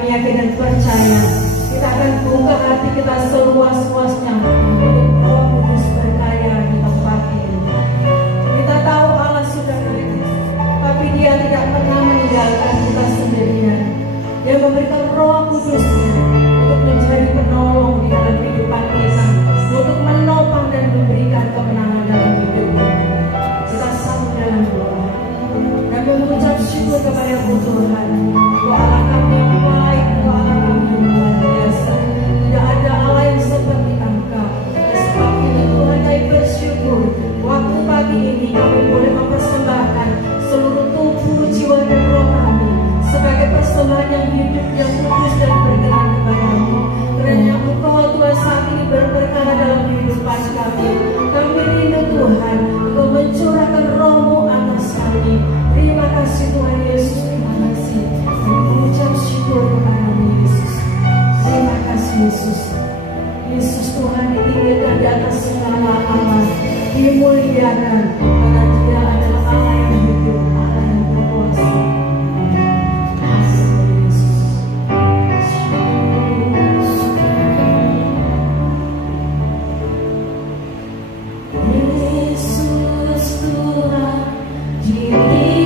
kami yakin dan percaya kita akan buka hati kita seluas-luasnya untuk Roh Kudus berkarya di tempat ini. Kita tahu Allah sudah ada, tapi Dia tidak pernah meninggalkan kita sendirian. Dia memberikan Roh Kudusnya untuk menjadi penolong di dalam kehidupan kita, untuk menopang dan memberikan kemenangan dalam hidup. Kita sambut dalam doa dan mengucap syukur kepada Tuhan. Doa kami yang baik, doa kami yang luar biasa. Tidak ada Allah yang seperti Engkau. Sebab itu Tuhan, kami bersyukur waktu pagi ini kami boleh mempersembahkan seluruh tubuh, jiwa dan roh kami sebagai persembahan yang hidup, yang kudus dan berkenan kepadamu. Karena Engkau Tuhan saat ini berperkara dalam kehidupan kami. Kami rindu Tuhan, Engkau mencurahkan Roh-Mu atas kami. Terima kasih Tuhan Yesus, terima kasih. Kami mengucap syukur kepada-Mu Yesus. Terima kasih Yesus. Yesus Tuhan ditinggikan di atas segala Allah, dimuliakan karena Dia adalah Allah yang hidup, Allah yang berkuasa. Dimuliakan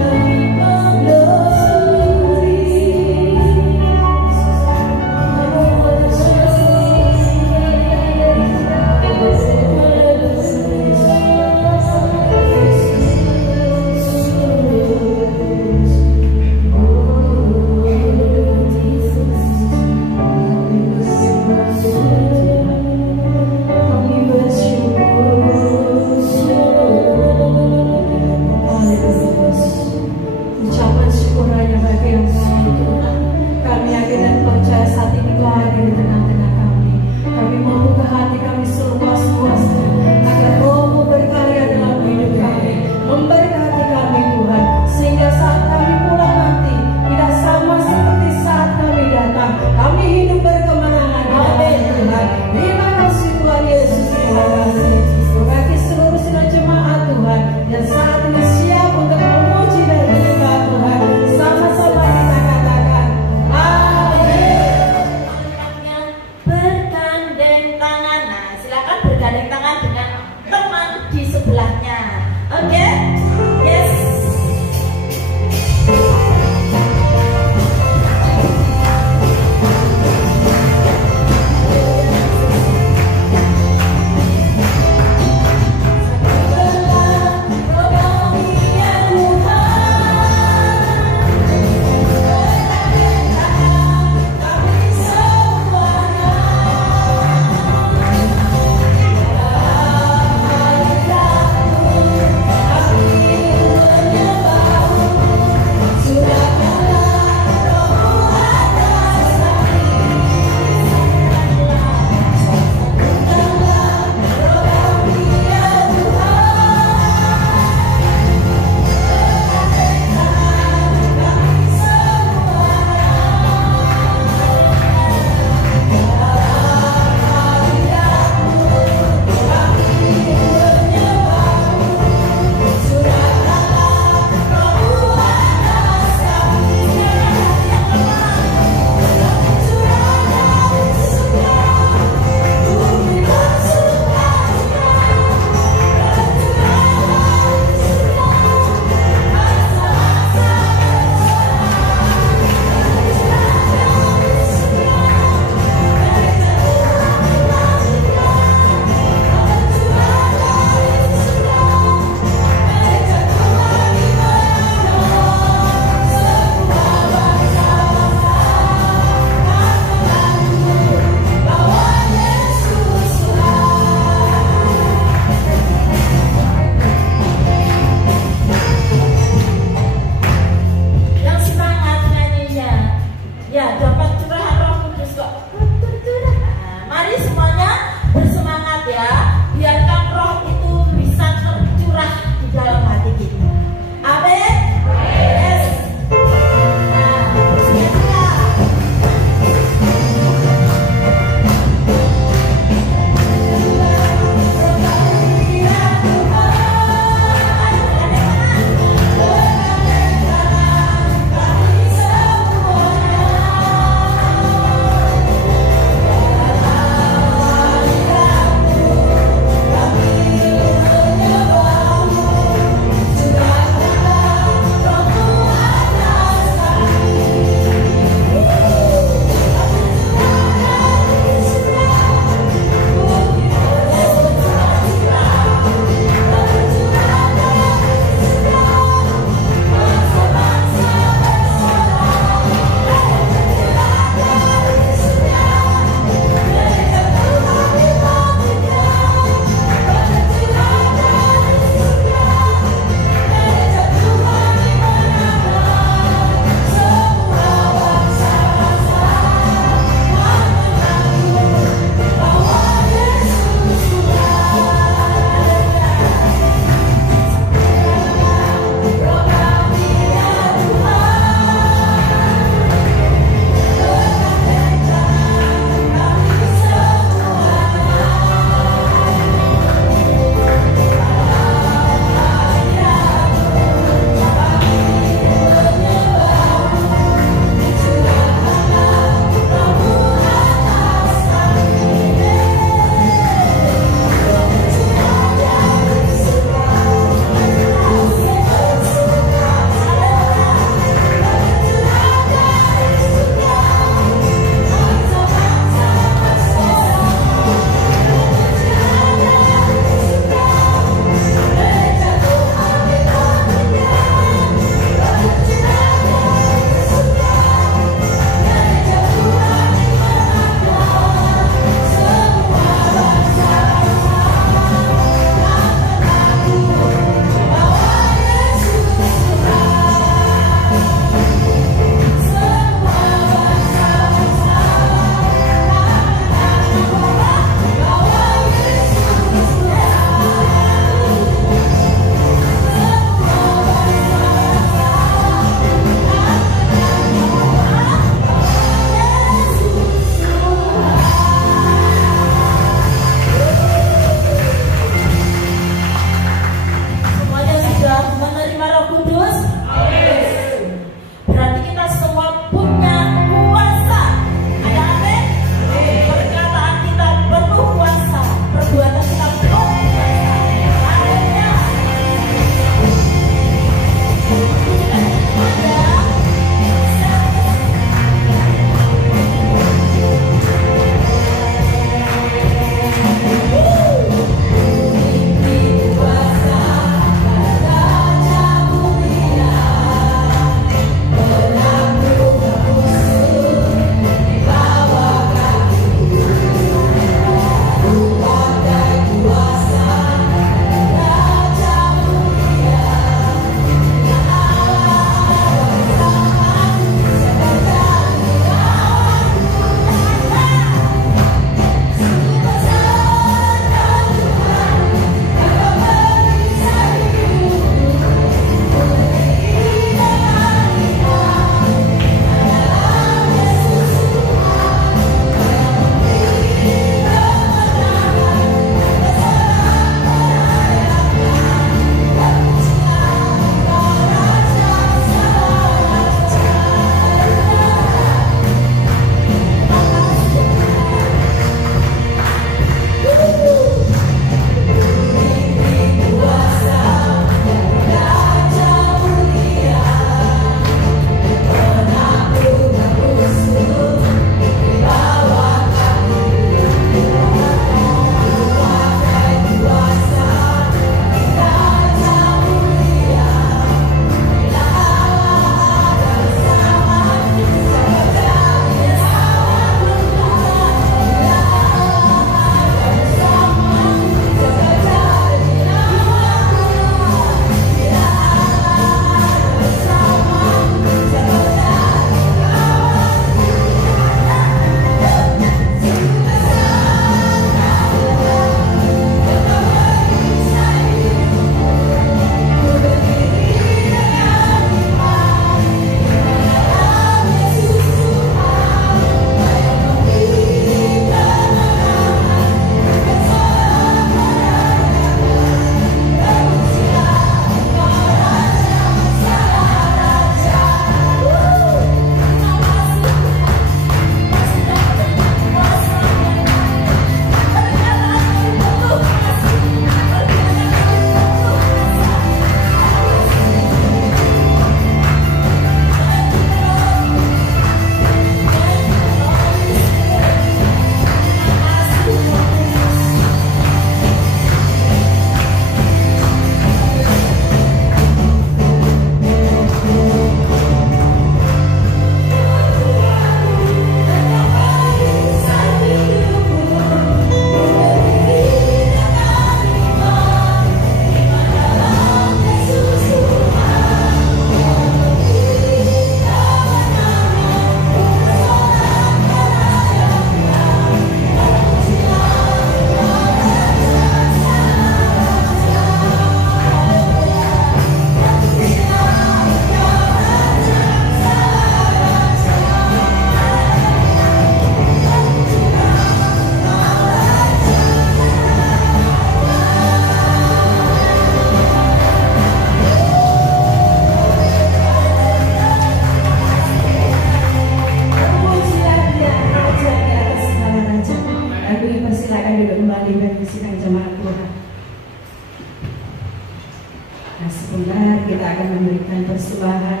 memberikan persembahan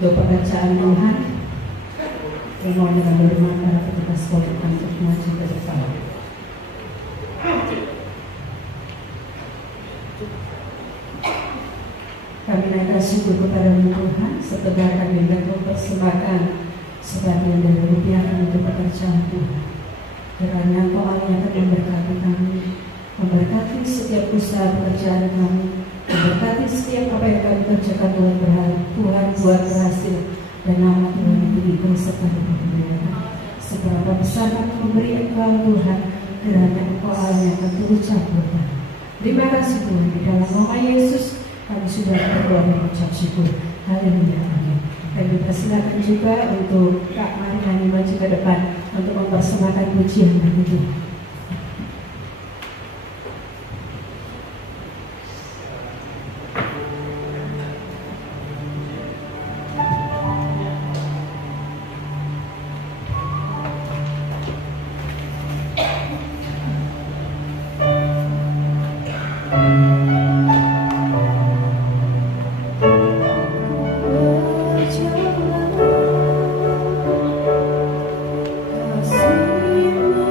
untuk pekerjaan Tuhan. Mohon dengan berdoa para petugas politik untuk maju ke depan. Kami naikkan syukur kepada Tuhan setelah kami mempersembahkan sebagian dari rupiah untuk pekerjaan Tuhan. Kiranya Engkau Allah yang akan memberkati kami, memberkati setiap usaha pekerjaan kami, memberkati setiap apa yang kami kerjakan. Tuhan berharap Tuhan buat berhasil dan nama Tuhan itu dipersertai kemuliaan. Seberapa besar kami memberi Engkau Tuhan, kiranya Engkau Allah yang akan turut campurkan. Terima kasih Tuhan, di dalam nama Yesus kami sudah berdoa dan mengucap syukur. Haleluya, amin. Kami persilakan juga untuk Kak Mari maju ke depan untuk mempersembahkan pujian berikutnya. Kasih-Mu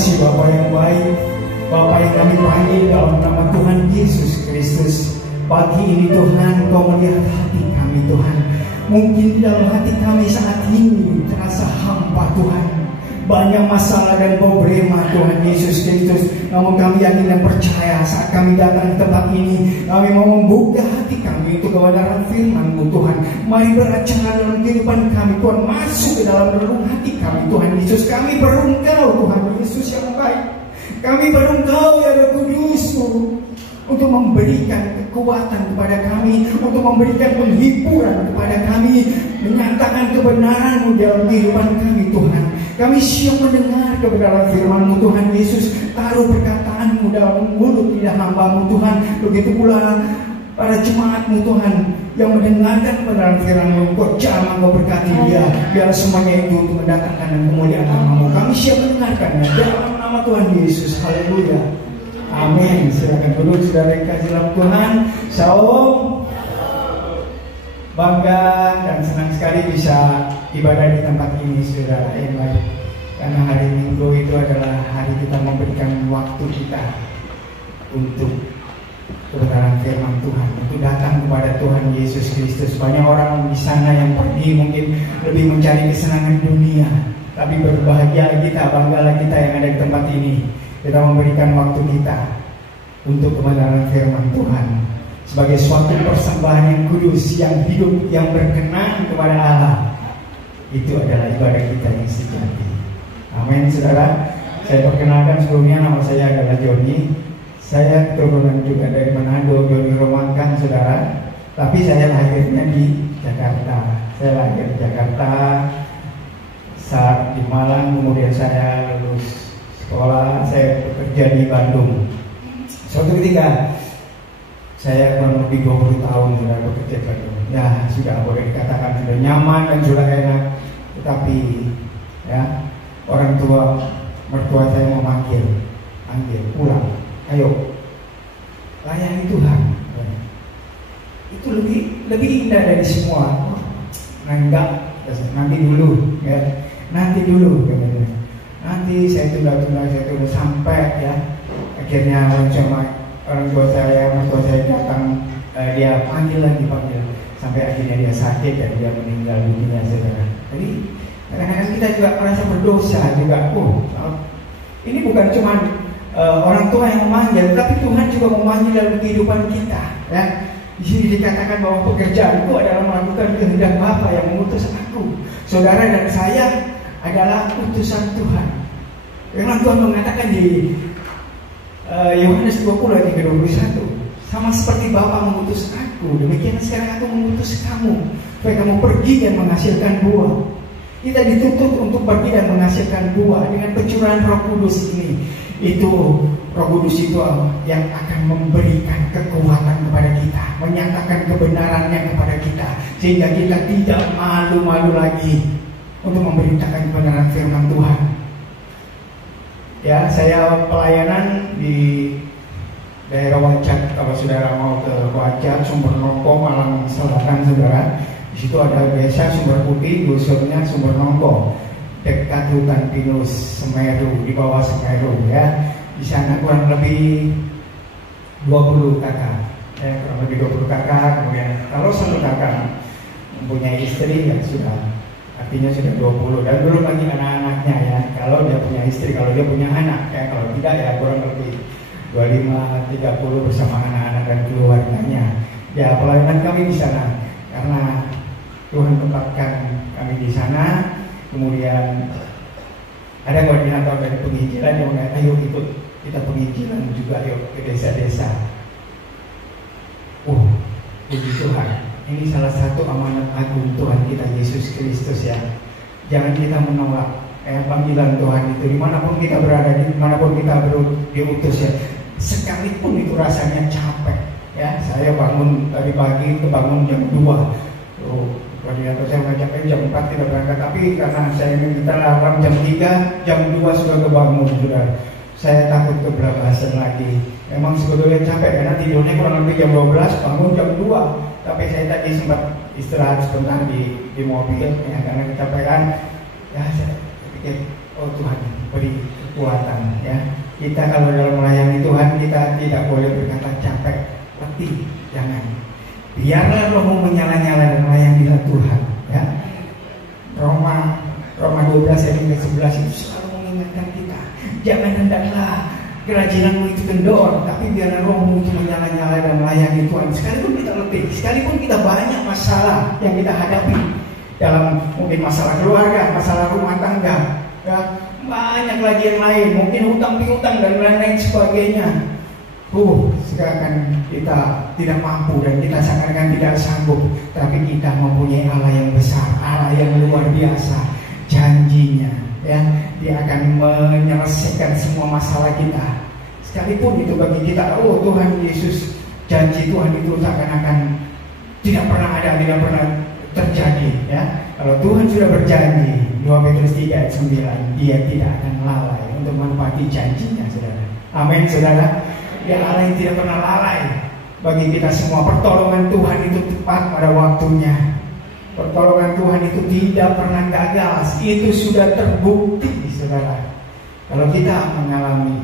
kasih Bapa yang baik, Bapa yang kami panggil dalam nama Tuhan Yesus Kristus. Pagi ini Tuhan, Kau melihat hati kami Tuhan. Mungkin di dalam hati kami saat ini terasa hampa Tuhan. Banyak masalah dan problema Tuhan Yesus Kristus. Namun kami yakin dan percaya saat kami datang ke tempat ini, kami mau membuka hati kami untuk kebenaran firman-Mu Tuhan. Mari beracara dalam kehidupan kami Tuhan. Masuk ke dalam relung hati kami Tuhan Yesus. Kami berengkau Tuhan Yesus yang baik. Kami berengkau ya Roh Kudus-Mu untuk memberikan kekuatan kepada kami, untuk memberikan penghiburan kepada kami, menyatakan kebenaran-Mu dalam kehidupan kami Tuhan. Kami siap mendengar kebenaran firman-Mu Tuhan Yesus. Taruh perkataan-Mu dalam mulut lidah hamba-Mu Tuhan. Begitu pula para jemaat-Mu Tuhan yang mendengarkan kebenaran firman-Mu. Kau jamah, Kau berkati dia. Biar semuanya itu untuk mendatangkan dan kemuliaan nama-Mu. Kami siap mendengarkannya dalam nama Tuhan Yesus. Haleluya. Amin. Silakan duduk saudara yang kasih dalam Tuhan. Shalom. Bangga dan senang sekali bisa ibadah di tempat ini saudara yang baik. Karena hari Minggu itu adalah hari kita memberikan waktu kita untuk kebenaran firman Tuhan, untuk datang kepada Tuhan Yesus Kristus. Banyak orang di sana yang pergi mungkin lebih mencari kesenangan dunia, tapi berbahagia kita, banggalah kita yang ada di tempat ini. Kita memberikan waktu kita untuk kebenaran firman Tuhan sebagai suatu persembahan yang kudus, yang hidup, yang berkenan kepada Allah. Itu adalah ibadah kita yang sejati. Amin, saudara. Saya perkenalkan sebelumnya, nama saya adalah Joni. Saya keturunan juga dari Manado, Joni Romankan, saudara. Tapi saya lahirnya di Jakarta. Saya lahir di Jakarta, saat di Malang, kemudian saya lulus sekolah, saya bekerja di Bandung. Suatu ketika saya kurang lebih 20 tahun sudah bekerja di Bandung. Ya sudah boleh dikatakan sudah nyaman dan sudah enak. Tetapi ya orang tua mertua saya memanggil, pulang, ayo layani Tuhan. Itu lebih indah dari semua. Nah enggak, nanti dulu ya, nanti dulu katanya. Nanti saya tunda sampai ya akhirnya orang tua saya, mertua saya datang, dia panggil sampai akhirnya dia sakit dan dia meninggal dunia saudara. Jadi kadang-kadang kita juga merasa berdosa juga. Ini bukan cuma orang tua yang memanggil, tapi Tuhan juga memanggil dalam kehidupan kita. Ya. Di sini dikatakan bahwa pekerjaanku adalah melakukan kehendak Bapa yang mengutus aku. Saudara dan saya adalah utusan Tuhan. Firman Tuhan mengatakan di Yohanes 20 ayat 21, sama seperti Bapa mengutus aku, demikian sekarang aku mengutus kamu, supaya kamu pergi dan menghasilkan buah. Kita dituntut untuk pergi dan menghasilkan buah dengan pencurahan Roh Kudus ini. Itu Roh Kudus itu yang akan memberikan kekuatan kepada kita, menyatakan kebenarannya kepada kita, sehingga kita tidak malu-malu lagi untuk memberitakan kebenaran firman Tuhan. Ya, saya pelayanan di daerah Wajak. Kalau saudara mau ke Wajak, Sumber Nongko, Malang Selatan, saudara, di situ ada desa Sumber Putih, dusunnya Sumber Nongko, dekat hutan pinus Semeru, di bawah Semeru ya. Di sana kurang lebih 20 kakak, ya, kurang lebih 20 kakak. Kemudian kalau satu kakak mempunyai istri ya sudah, artinya sudah 20 dan belum lagi anak-anaknya ya. Kalau dia punya istri, kalau dia punya anak ya, kalau tidak ya kurang lebih 25-30 bersama anak-anak dan keluarganya. Ya, pelayanan kami di sana karena Tuhan tempatkan kami di sana. Kemudian ada koordinator dari penginjilan yang mengatakan, ayo ikut kita penginjilan juga yuk ke desa-desa. Puji Tuhan. Ini salah satu amanat agung Tuhan kita Yesus Kristus ya. Jangan kita menolak panggilan Tuhan itu dimanapun kita berada, dimanapun kita diutus ya. Sekalipun itu rasanya capek ya. Saya bangun tadi pagi itu bangun jam 2. Koordinator saya mengajakkan jam 4 tidak berangkat, tapi karena saya minta alarm jam 3, jam 2 sudah kebangun sudah. Saya takut kebablasan lagi. Memang sebetulnya capek karena tidurnya kurang lebih jam 12, bangun jam 2. Tapi saya tadi sempat istirahat sebentar di mobil ya, karena kecapean. Ya saya pikir Oh Tuhan, beri kekuatan ya. Kita kalau dalam melayani Tuhan, kita tidak boleh berkata capek, letih, jangan. Biarlah rohmu menyala-nyala dan melayanilah Tuhan ya. Roma 12 ayat 11 itu selalu mengingatkan kita, jangan hendaklah kerajinanmu itu kendor, tapi biarlah rohmu itu menyala-nyala dan melayani Tuhan. Sekalipun kita letih, sekalipun kita banyak masalah yang kita hadapi, dalam mungkin masalah keluarga, masalah rumah tangga ya, banyak lagi yang lain, mungkin hutang piutang dan lain-lain sebagainya. Seakan kita tidak mampu dan kita seakan tidak sanggup, tapi kita mempunyai Allah yang besar, Allah yang luar biasa. Janjinya ya, Dia akan menyelesaikan semua masalah kita. Sekalipun itu bagi kita, Tuhan Yesus, janji Tuhan itu seakan-akan tidak pernah ada, tidak pernah terjadi ya. Kalau Tuhan sudah berjanji, 2 Petrus 3 ayat 9, Dia tidak akan lalai untuk menepati janjinya, saudara. Amin, saudara. Dia Allah yang tidak pernah lalai bagi kita semua. Pertolongan Tuhan itu tepat pada waktunya. Pertolongan Tuhan itu tidak pernah gagal. Itu sudah terbukti, saudara. Kalau kita mengalami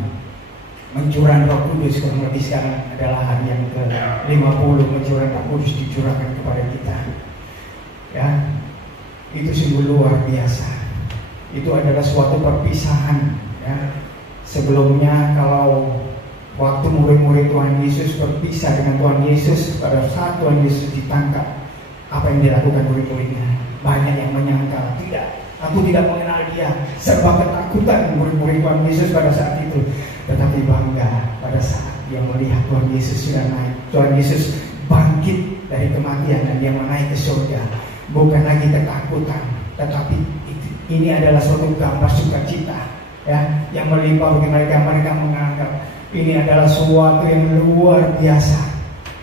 mencurahkan Roh Kudus, kurang lebih sekarang adalah hari yang ke-50 mencurahkan Roh Kudus dicurahkan kepada kita. Ya, itu sungguh luar biasa. Itu adalah suatu perpisahan. Ya. Sebelumnya kalau waktu murid-murid Tuhan Yesus berpisah dengan Tuhan Yesus, pada saat Tuhan Yesus ditangkap, apa yang dilakukan murid-muridnya? Banyak yang menyangkal, tidak, aku tidak mengenal Dia. Serba ketakutan murid-murid Tuhan Yesus pada saat itu. Tetapi bangga pada saat dia melihat Tuhan Yesus sudah naik. Tuhan Yesus bangkit dari kematian dan Dia menaik ke surga. Bukan lagi ketakutan, tetapi ini adalah suatu gambar sukacita ya, yang melimpah bagi mereka. Mereka menganggap ini adalah sesuatu yang luar biasa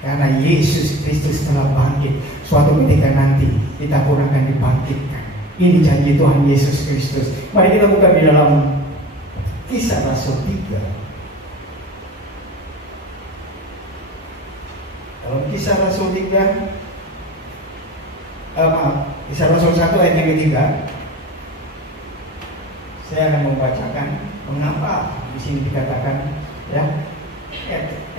karena Yesus Kristus telah bangkit. Suatu ketika nanti kita pun akan dibangkitkan. Ini janji Tuhan Yesus Kristus. Mari kita buka di dalam Kisah Rasul 3. Dalam Kisah Rasul 3, Kisah Rasul 1 ayat yang ketiga, saya akan membacakan mengapa di sini dikatakan ya,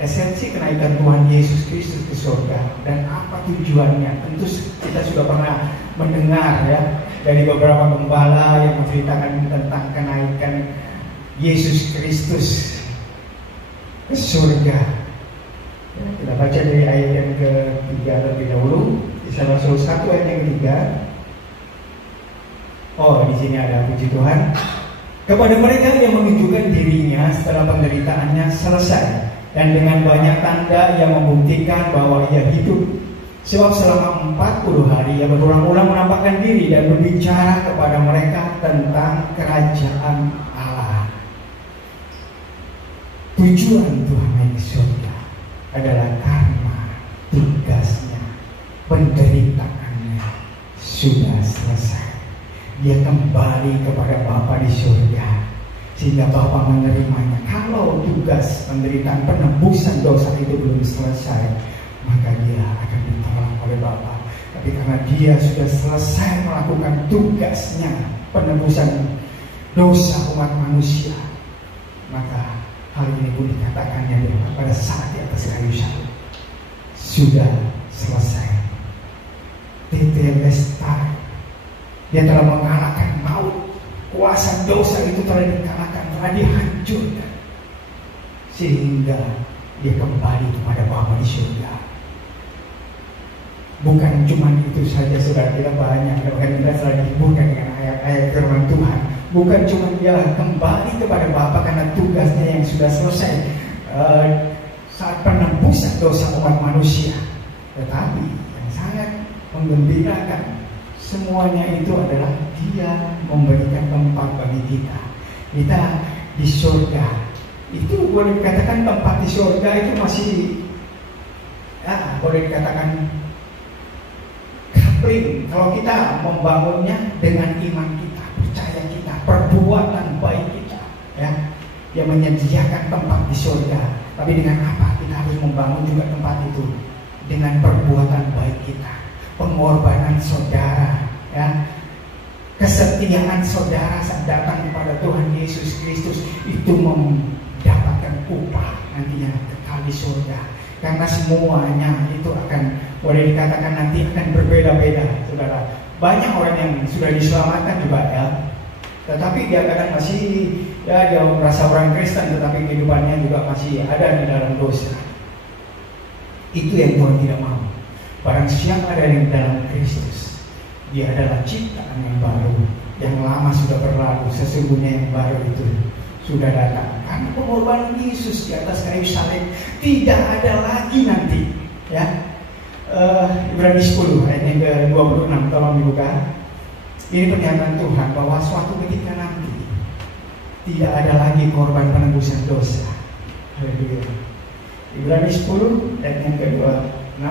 esensi kenaikan Tuhan Yesus Kristus ke surga dan apa tujuannya. Tentu kita sudah pernah mendengar ya dari beberapa gembala yang menceritakan tentang kenaikan Yesus Kristus ke surga. Ya, kita baca dari ayat yang ke-3 terlebih dahulu. Kisah Rasul 1 ayat yang ke-3. Di sini ada puji Tuhan. Kepada mereka yang menunjukkan dirinya setelah penderitaannya selesai, dan dengan banyak tanda yang membuktikan bahwa Ia hidup. Sebab selama 40 hari Ia berulang-ulang menampakkan diri dan berbicara kepada mereka tentang kerajaan Allah. Tujuan Tuhan naik ke surga adalah karena tugasnya, penderitaannya sudah selesai. Dia kembali kepada Bapa di surga, sehingga Bapa menerimanya. Kalau tugas penderitaan penebusan dosa itu belum selesai, maka dia akan ditolak oleh Bapa. Tapi karena dia sudah selesai melakukan tugasnya, penebusan dosa umat manusia, maka hal ini pun dikatakannya pada saat di atas kayu salib sudah selesai. Tetelestai. Dia telah mengalahkan maut. Kuasa dosa itu telah dikalahkan, telah dihancurkan, sehingga dia kembali kepada Bapa di surga. Bukan cuma itu saja, saudara, kita banyak, bahkan kita selalu dihiburkan dengan ayat-ayat firman Tuhan. Bukan cuma dia kembali kepada Bapa karena tugasnya yang sudah selesai saat penebusan dosa umat manusia, tetapi yang sangat menggembirakan, semuanya itu adalah Dia memberikan tempat bagi kita. Kita di surga itu boleh dikatakan tempat di surga itu masih boleh dikatakan kapling. Kalau kita membangunnya dengan iman kita, percaya kita, perbuatan baik kita, ya, yang menyediakan tempat di surga. Tapi dengan apa kita harus membangun juga tempat itu? Dengan perbuatan baik kita, pengorbanan saudara, ya, Kesetiaan saudara saat datang kepada Tuhan Yesus Kristus itu mendapatkan upah nantinya kekal di surga. Karena semuanya itu akan, boleh dikatakan nanti akan berbeda-beda, saudara. Banyak orang yang sudah diselamatkan juga ya, tetapi dia kadang masih dia merasa orang Kristen, tetapi kehidupannya juga masih ada di dalam dosa. Itu yang Tuhan tidak mau. Barang siapa ada di dalam Kristus, dia adalah ciptaan yang baru. Yang lama sudah berlalu, sesungguhnya yang baru itu sudah datang. Karena pengorbanan Yesus di atas kayu salib tidak ada lagi nanti. Ya, Ibrani 10 ayat yang ke-26, tolong dibuka. Ini pernyataan Tuhan bahwa suatu ketika nanti tidak ada lagi korban penebusan dosa. Haleluya. Ibrani 10 ayat yang ke-26.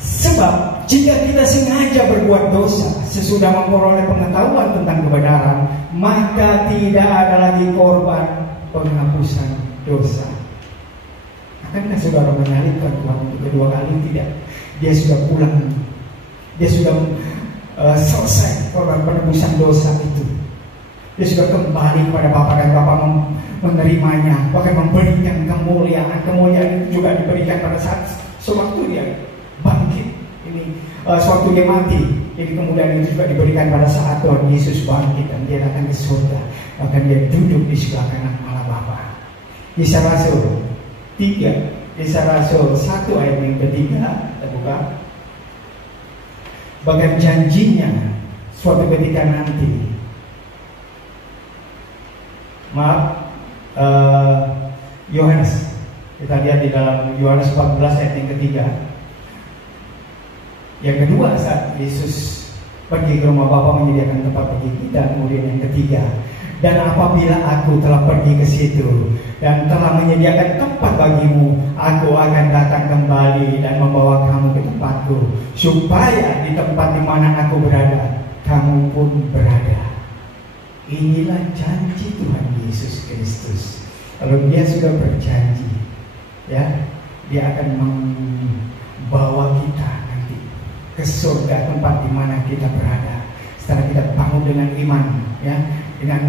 Sebab jika kita sengaja berbuat dosa sesudah memperoleh pengetahuan tentang kebenaran, maka tidak ada lagi korban penghapusan dosa. Akankah saudara menyalibkan Tuhan untuk kedua kali? Tidak. Dia sudah pulang. Dia sudah selesai korban penebusan dosa itu. Dia sudah kembali kepada Bapa dan Bapa menerimanya, bahkan memberikan kemuliaan. Kemuliaan itu juga diberikan pada saat sewaktu dia bangkit. Ini sewaktu dia mati. Jadi kemudian itu juga diberikan pada saat Tuhan Yesus bangkit dan dia datang ke surga. Bahkan dia duduk di sebelah kanan Allah Bapa. Kisah Rasul 3, Kisah Rasul 1 ayat yang ketiga, kita buka. Bahkan janjinya suatu ketika nanti, Yohanes, kita lihat di dalam Yohanes 14 ayat yang ketiga. Yang kedua, saat Yesus pergi ke rumah Bapa menyediakan tempat bagi kita. Kemudian yang ketiga, dan apabila aku telah pergi ke situ dan telah menyediakan tempat bagimu, aku akan datang kembali dan membawa kamu ke tempatku, supaya di tempat di mana aku berada, kamu pun berada. Inilah janji Tuhan Yesus Kristus. Kalau dia sudah berjanji, ya, dia akan membawa kita ke surga, tempat di mana kita berada. Setelah kita bangun dengan iman, ya, dengan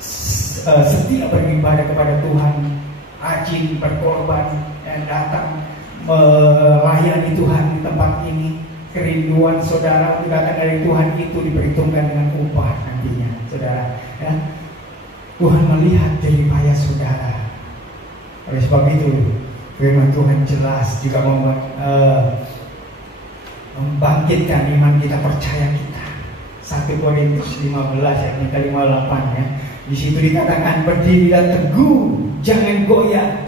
setia beribadah kepada Tuhan, rajin berkorban, dan datang melayani Tuhan di tempat ini. Kerinduan saudara untuk datang dari Tuhan itu diperhitungkan dengan upah nantinya, saudara. Ya, Tuhan melihat jerih payah saudara. Oleh sebab itu, firman Tuhan jelas juga membangkitkan iman kita, percaya kita. 1 Korintus 15 ayat yang ke-58, ya. Di situ dikatakan, berdirilah teguh, jangan goyah.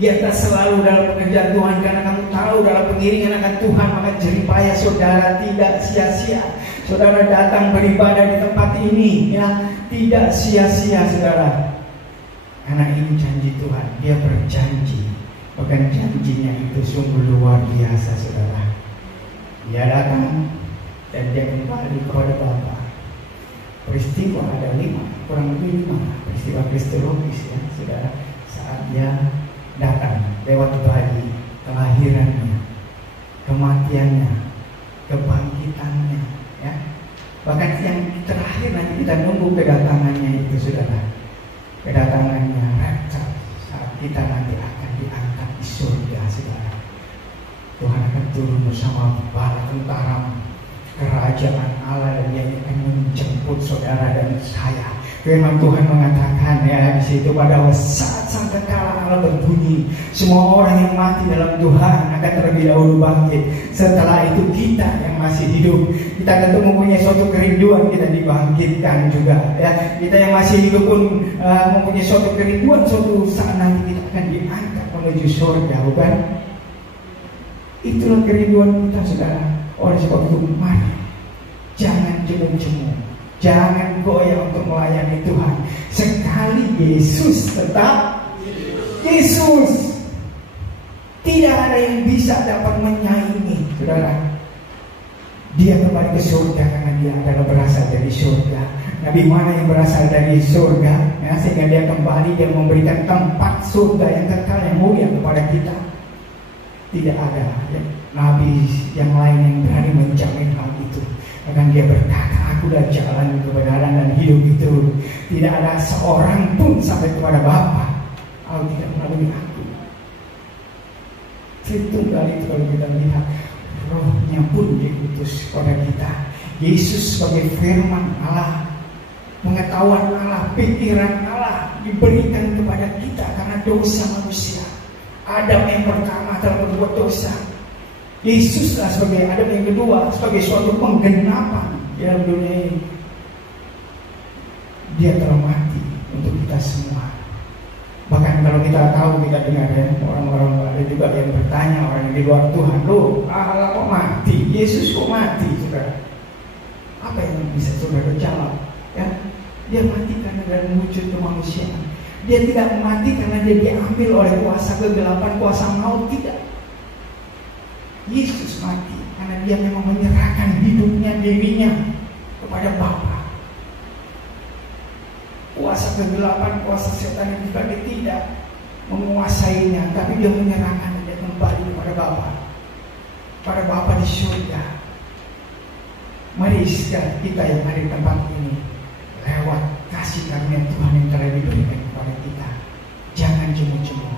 Di atas selalu dalam pekerjaan Tuhan, karena kamu tahu dalam pengiringan akan Tuhan maka jerih payah saudara tidak sia-sia. Saudara datang beribadah di tempat ini, ya, tidak sia-sia saudara. Karena ini janji Tuhan, dia berjanji. Bahkan janjinya itu sungguh luar biasa saudara. Dia datang dan dia kembali kepada Bapa. Peristiwa ada 5, kurang lebih 5 peristiwa kristologis, ya saudara. Saat dia datang lewat bayi, kelahirannya, kematiannya, kebangkitannya, ya. Bahkan yang terakhir nanti kita nunggu kedatangannya itu saudara. Kedatangannya rapture, saat kita nanti akan diangkat di surga saudara. Tuhan akan turun bersama bala tentara kerajaan Allah, dan dia akan menjemput saudara dan saya. Firman Tuhan mengatakan, ya, di situ pada saat sangkakala Allah berbunyi, semua orang yang mati dalam Tuhan akan terlebih dahulu bangkit. Setelah itu kita yang masih hidup, kita tentu mempunyai suatu kerinduan, kita dibangkitkan juga, ya. Kita yang masih hidup pun mempunyai suatu kerinduan, suatu saat nanti kita akan diangkat menuju surga, bukan? Itulah kerinduan kita saudara. Oleh sebab itu, mari jangan jemu-jemu, jangan goyah untuk melayani Tuhan. Sekali Yesus tetap Yesus. Tidak ada yang bisa dapat menyaingi saudara. Dia kembali ke surga karena dia adalah berasal dari surga. Nabi mana yang berasal dari surga, ya, sehingga dia kembali, dia memberikan tempat surga yang kekal, yang mulia kepada kita. Tidak ada nabi yang lain yang berani menjamin hal itu. Bahkan dia berkata, aku dah jalan kebenaran dan hidup itu. Tidak ada seorang pun sampai kepada Bapa kalau tidak melalui aku. Tritunggal itu kalau kita lihat, Rohnya pun diutus kepada kita. Yesus sebagai firman Allah, pengetahuan Allah, pikiran Allah diberikan kepada kita karena dosa manusia. Adam yang pertama telah berbuat dosa. Yesuslah sebagai Adam yang kedua, sebagai suatu penggenapan dalam dunia ini. Dia telah mati untuk kita semua. Bahkan kalau kita tahu, kita dengar ya, orang-orang ada juga yang bertanya, orang yang di luar Tuhan, loh, Allah kok mati? Yesus kok mati? Saudara, apa yang bisa saudara jawab? Ya, dia mati karena dalam wujud kemanusiaan. Dia tidak mati karena dia diambil oleh kuasa kegelapan, kuasa maut, tidak. Yesus mati karena dia memang menyerahkan hidupnya, dirinya kepada Bapa. Kuasa kegelapan, kuasa setan yang juga dia tidak menguasainya, tapi dia menyerahkan dia kembali kepada Bapa, pada Bapa di surga. Mari kita yang ada di tempat ini, lewat kasih karunia Tuhan yang telah diberikan kepada kita, jangan jemu-jemu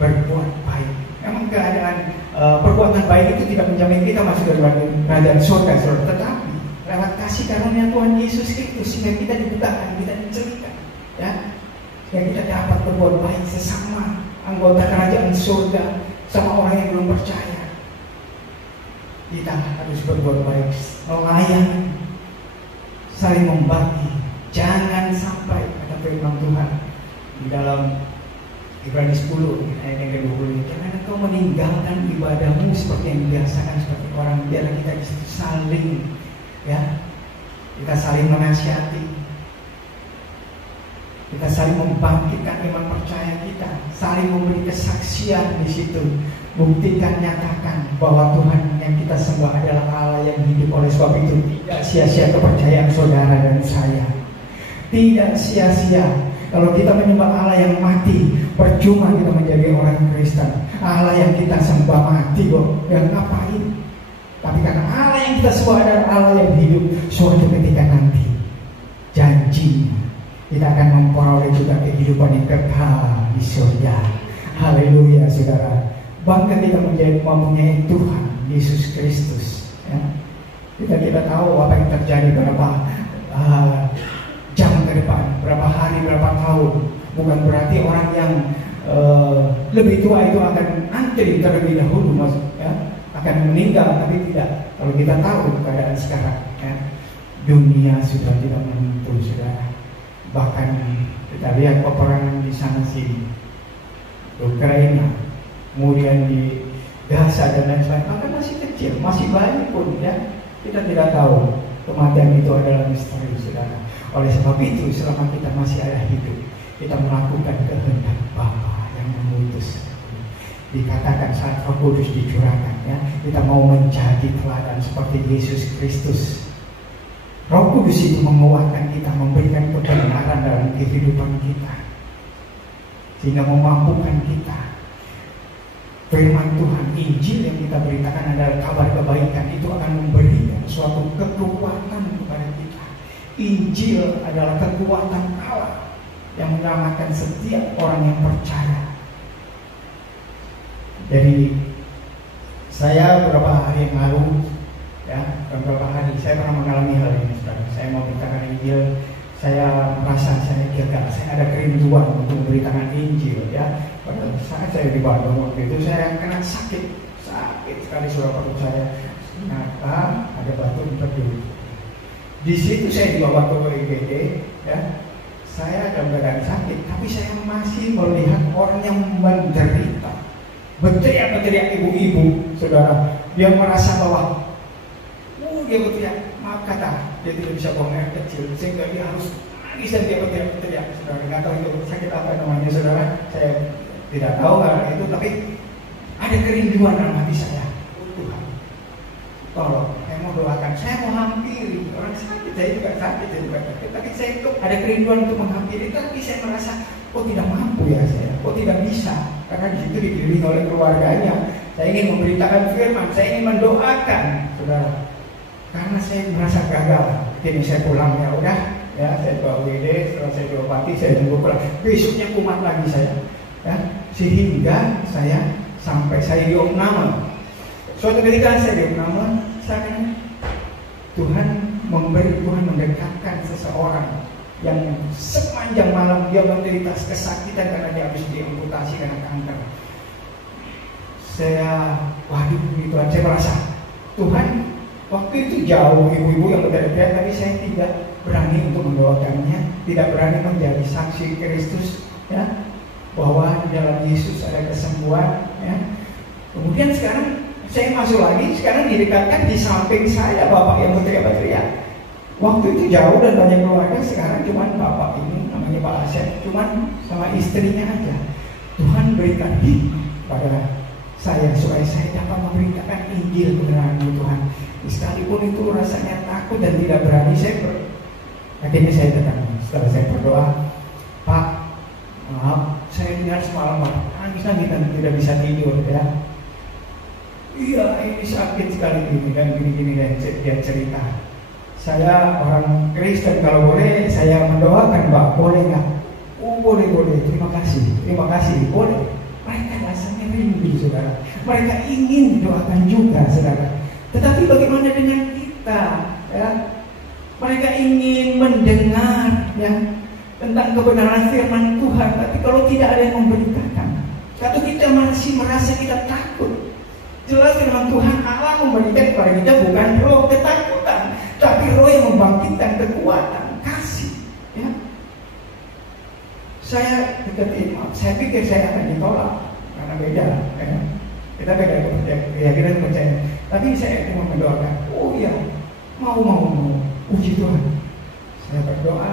berbuat baik. Memang keadaan perbuatan baik itu tidak menjamin kita masuk ke dalam kerajaan surga, tetapi lewat kasih karunia Tuhan Yesus Kristus sehingga kita dibukakan, kita dicelikan, ya, sehingga kita dapat berbuat baik sesama anggota kerajaan surga, sama orang yang belum percaya. Kita harus berbuat baik, melayani, saling membagi. Jangan sampai, kata firman Tuhan di dalam Ibrani 10 ayat yang ke-20, jangan engkau meninggalkan ibadahmu seperti yang dibiasakan seperti orang. Biarlah kita saling, ya, kita saling menasihati, kita saling membangkitkan iman percaya kita, saling memberi kesaksian di situ. Buktikan, nyatakan bahwa Tuhan yang kita sembah adalah Allah yang hidup. Oleh sebab itu tidak sia-sia kepercayaan saudara dan saya. Tidak sia-sia. Kalau kita menyembah Allah yang mati, percuma kita menjadi orang Kristen. Allah yang kita sembah mati kok, yang ngapain? Tapi karena Allah yang kita sembah adalah Allah yang hidup, suatu ketika nanti janjinya kita akan memperoleh juga kehidupan yang kekal di surga. Haleluya, saudara. Bangga kita mempunyai Tuhan Yesus Kristus, ya. Kita tahu apa yang terjadi berapa jam ke depan, berapa hari, berapa tahun. Bukan berarti orang yang lebih tua itu akan antri terlebih dahulu, ya, akan meninggal, tapi tidak. Kalau kita tahu keadaan sekarang, ya, dunia sudah tidak menentu, saudara. Bahkan kita lihat peperangan di sana sini, Ukraina, kemudian di Gaza dan lain sebagainya, maka masih kecil, masih banyak pun, ya, kita tidak tahu. Kematian itu adalah misteri, saudara. Oleh sebab itu, selama kita masih ada hidup, kita melakukan kehendak Bapa yang mengutus. Dikatakan saat Roh Kudus dicurahkan, ya, kita mau menjadi teladan seperti Yesus Kristus. Roh Kudus itu menguatkan kita, memberikan kebenaran dalam kehidupan kita, sehingga memampukan kita. Firman Tuhan, Injil yang kita beritakan adalah kabar kebaikan, itu akan memberikan suatu kekuatan kepada kita. Injil adalah kekuatan Allah yang menyelamatkan setiap orang yang percaya. Jadi saya beberapa hari yang lalu, ya, beberapa hari saya pernah mengalami hal ini, saudara. Saya mau beritakan Injil, saya merasa saya gagal, saya ada kerinduan untuk memberitakan Injil, ya. Pada saat saya di Bandung waktu itu saya kena sakit sekali, saudara, perut saya. Ternyata ada batu empedu. Di situ saya dibawa ke IGD, ya. Saya ada badan sakit, tapi saya masih melihat orang yang menderita, berteriak-teriak ibu-ibu, saudara. Dia merasa bahwa, dia berteriak, maaf kata, dia tidak bisa buang air kecil, sehingga dia harus nangis dan dia berteriak-teriak, saudara. Nggak tahu itu sakit apa namanya, saudara. Saya tidak tahu karena itu, tapi ada kerinduan dalam hati saya. Tuhan, tolong, saya mau doakan, saya mau hampiri orang sakit, saya juga sakit, tapi saya itu ada kerinduan untuk menghampiri, tapi saya merasa, tidak mampu ya saya, tidak bisa, karena di situ dikelilingi oleh keluarganya, saya ingin memberitakan firman, saya ingin mendoakan, saudara. Karena saya merasa gagal, jadi saya pulang, ya udah, ya saya bawa WD, setelah saya diobati, saya tunggu pulang. Besoknya kumat lagi saya, ya, sehingga sampai saya diopname. Suatu ketika saya diopname, Tuhan mendekatkan seseorang yang sepanjang malam dia menderita kesakitan karena dia habis diamputasi karena kanker. Waduh, gitu aja saya merasa Tuhan waktu itu jauh ibu-ibu yang berteriak, tapi saya tidak berani untuk mendoakannya, tidak berani menjadi saksi Kristus, ya, bahwa di dalam Yesus ada kesembuhan, ya. Kemudian sekarang saya masuk lagi, sekarang didekatkan di samping saya bapak yang berteriak-teriak. Waktu itu jauh dan banyak keluarga, sekarang cuman bapak ini namanya Pak Asep, cuman sama istrinya aja. Tuhan berikan hikmat pada saya supaya saya dapat memberitakan Injil kebenaran Tuhan. Sekalipun itu rasanya takut dan tidak berani, akhirnya saya datang. Setelah saya berdoa, Pak, maaf, saya dengar semalam nangis-nangis dan tidak bisa tidur, ya. Iya, ini sakit sekali gini dan dia cerita. Saya orang Kristen, kalau boleh saya mendoakan, Pak, boleh nggak? Oh, boleh, terima kasih, boleh. Mereka rasanya rindu, saudara. Mereka ingin didoakan juga, saudara. Tetapi bagaimana dengan kita, ya? Mereka ingin mendengar, ya, tentang kebenaran firman Tuhan, tapi kalau tidak ada yang memberitakan, kalau kita masih merasa kita takut. Jelas firman Tuhan Allah memberikan kepada kita bukan roh ketakutan, tapi roh yang membangkitkan kekuatan, kasih, ya. Saya pikir saya akan ditolak karena beda, ya. Kita beda keyakinan percaya. Tapi saya cuma mendoakan, oh iya, mau puji Tuhan. Saya berdoa,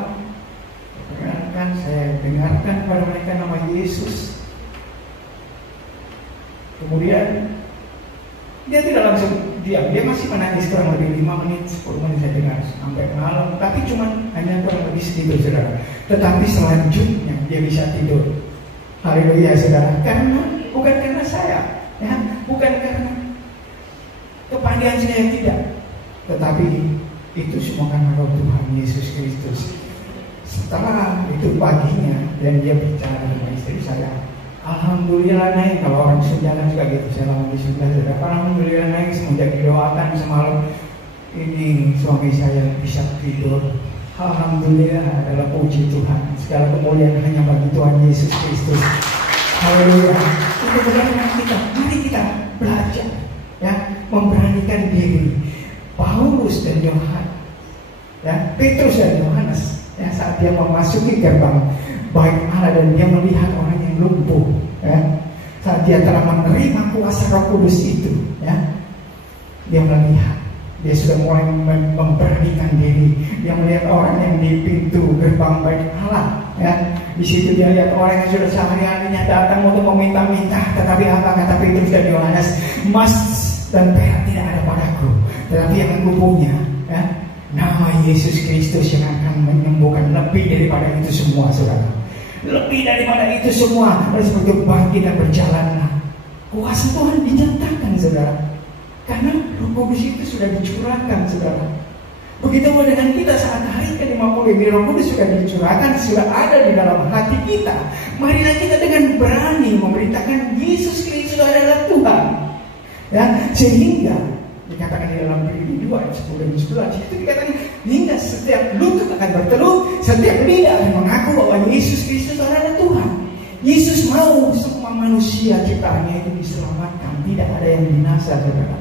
saya dengarkan pada mereka nama Yesus. Kemudian dia tidak langsung diam, dia masih menangis kurang lebih 5 menit, 10 menit saya dengar sampai malam, tapi cuma hanya kurang lebih segitu, saudara. Tetapi selanjutnya dia bisa tidur. Haleluya, saudara. Bukan karena saya, ya, bukan karena kepandaian saya, tidak, tetapi itu semua karena roh Tuhan Yesus Kristus. Setelah itu paginya dan dia bicara dengan istri saya, alhamdulillah naik. Kalau orang Sunda kan juga gitu, saya lama di Sunda, saudara. Alhamdulillah naik semenjak didoakan semalam ini suami saya bisa tidur. Alhamdulillah, adalah puji Tuhan. Segala kemuliaan hanya bagi Tuhan Yesus Kristus. Haleluya. Itu bagaimana kita? Mari kita belajar, ya, memberanikan diri. Paulus dan Yohanes, ya, Petrus dan Yohanes, ya, saat dia memasuki gerbang bait Allah dan dia melihat orang yang lumpuh, ya, saat dia telah menerima kuasa Roh Kudus itu, ya, dia melihat, dia sudah mulai memberanikan diri. Dia melihat orang yang di pintu gerbang bait Allah, ya, di situ dia lihat orang yang sudah sehari-harinya datang untuk meminta-minta, tetapi apa kata Petrus dan Yohanes? Emas dan perak tidak ada padaku, tetapi yang aku punya, ya, nama Yesus Kristus yang akan menyembuhkan. Lebih daripada itu semua, saudara. Lebih daripada itu semua. Oleh sebab itu bangkit dan berjalanlah. Kuasa Tuhan dinyatakan, saudara. Karena Roh Kudus itu sudah dicurahkan, saudara. Begitu pula dengan kita saat hari ke-50 ini, Roh Kudus sudah dicurahkan, sudah ada di dalam hati kita. Marilah kita dengan berani memberitakan Yesus Kristus adalah Tuhan, ya, sehingga dikatakan di dalam Filipi 2 ayat 10 dan 11 itu dikatakan hingga setiap lutut akan berteluh, setiap lidah akan mengaku bahwa Yesus Kristus adalah Tuhan. Yesus mau semua manusia ciptaannya itu diselamatkan, tidak ada yang binasa, saudara.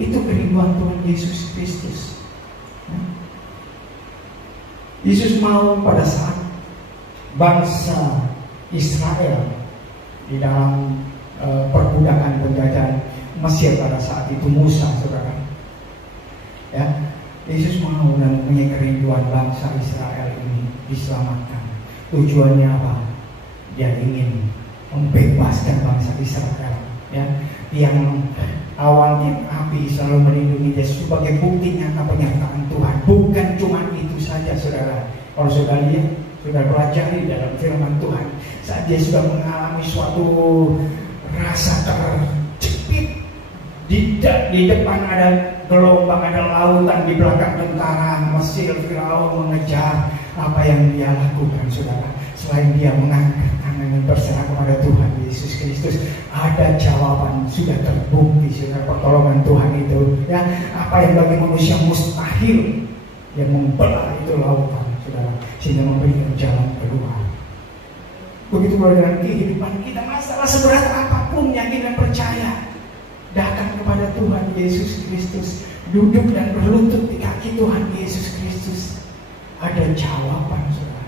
Itu kerinduan Tuhan Yesus Kristus. Yesus mau pada saat bangsa Israel di dalam perbudakan penjajahan Mesir pada saat itu, Musa, saudara, ya, Yesus mau dan punya kerinduan bangsa Israel ini diselamatkan. Tujuannya apa? Dia ingin membebaskan bangsa Israel, ya, yang awalnya api selalu melindungi dia sebagai bukti nyata penyertaan Tuhan. Bukan cuma itu saja, saudara. Kalau saudara lihat, saudara pelajari dalam firman Tuhan, saat dia sudah mengalami suatu rasa terjatuh sempit. Di depan ada gelombang, ada lautan, di belakang tentara Mesir, Firaun mengejar. Apa yang dia lakukan, saudara? Selain dia mengangkat tangan dan berserah kepada Tuhan Yesus Kristus, ada jawaban, sudah terbukti, saudara, pertolongan Tuhan itu. Ya, apa yang bagi manusia mustahil, yang membelah itu lautan, saudara, sehingga memberikan jalan keluar. Begitu pula dengan kehidupan kita, masalah seberat apapun, yakin dan percaya, datang kepada Tuhan Yesus Kristus, duduk dan berlutut di kaki Tuhan Yesus Kristus. Ada jawaban, saudara.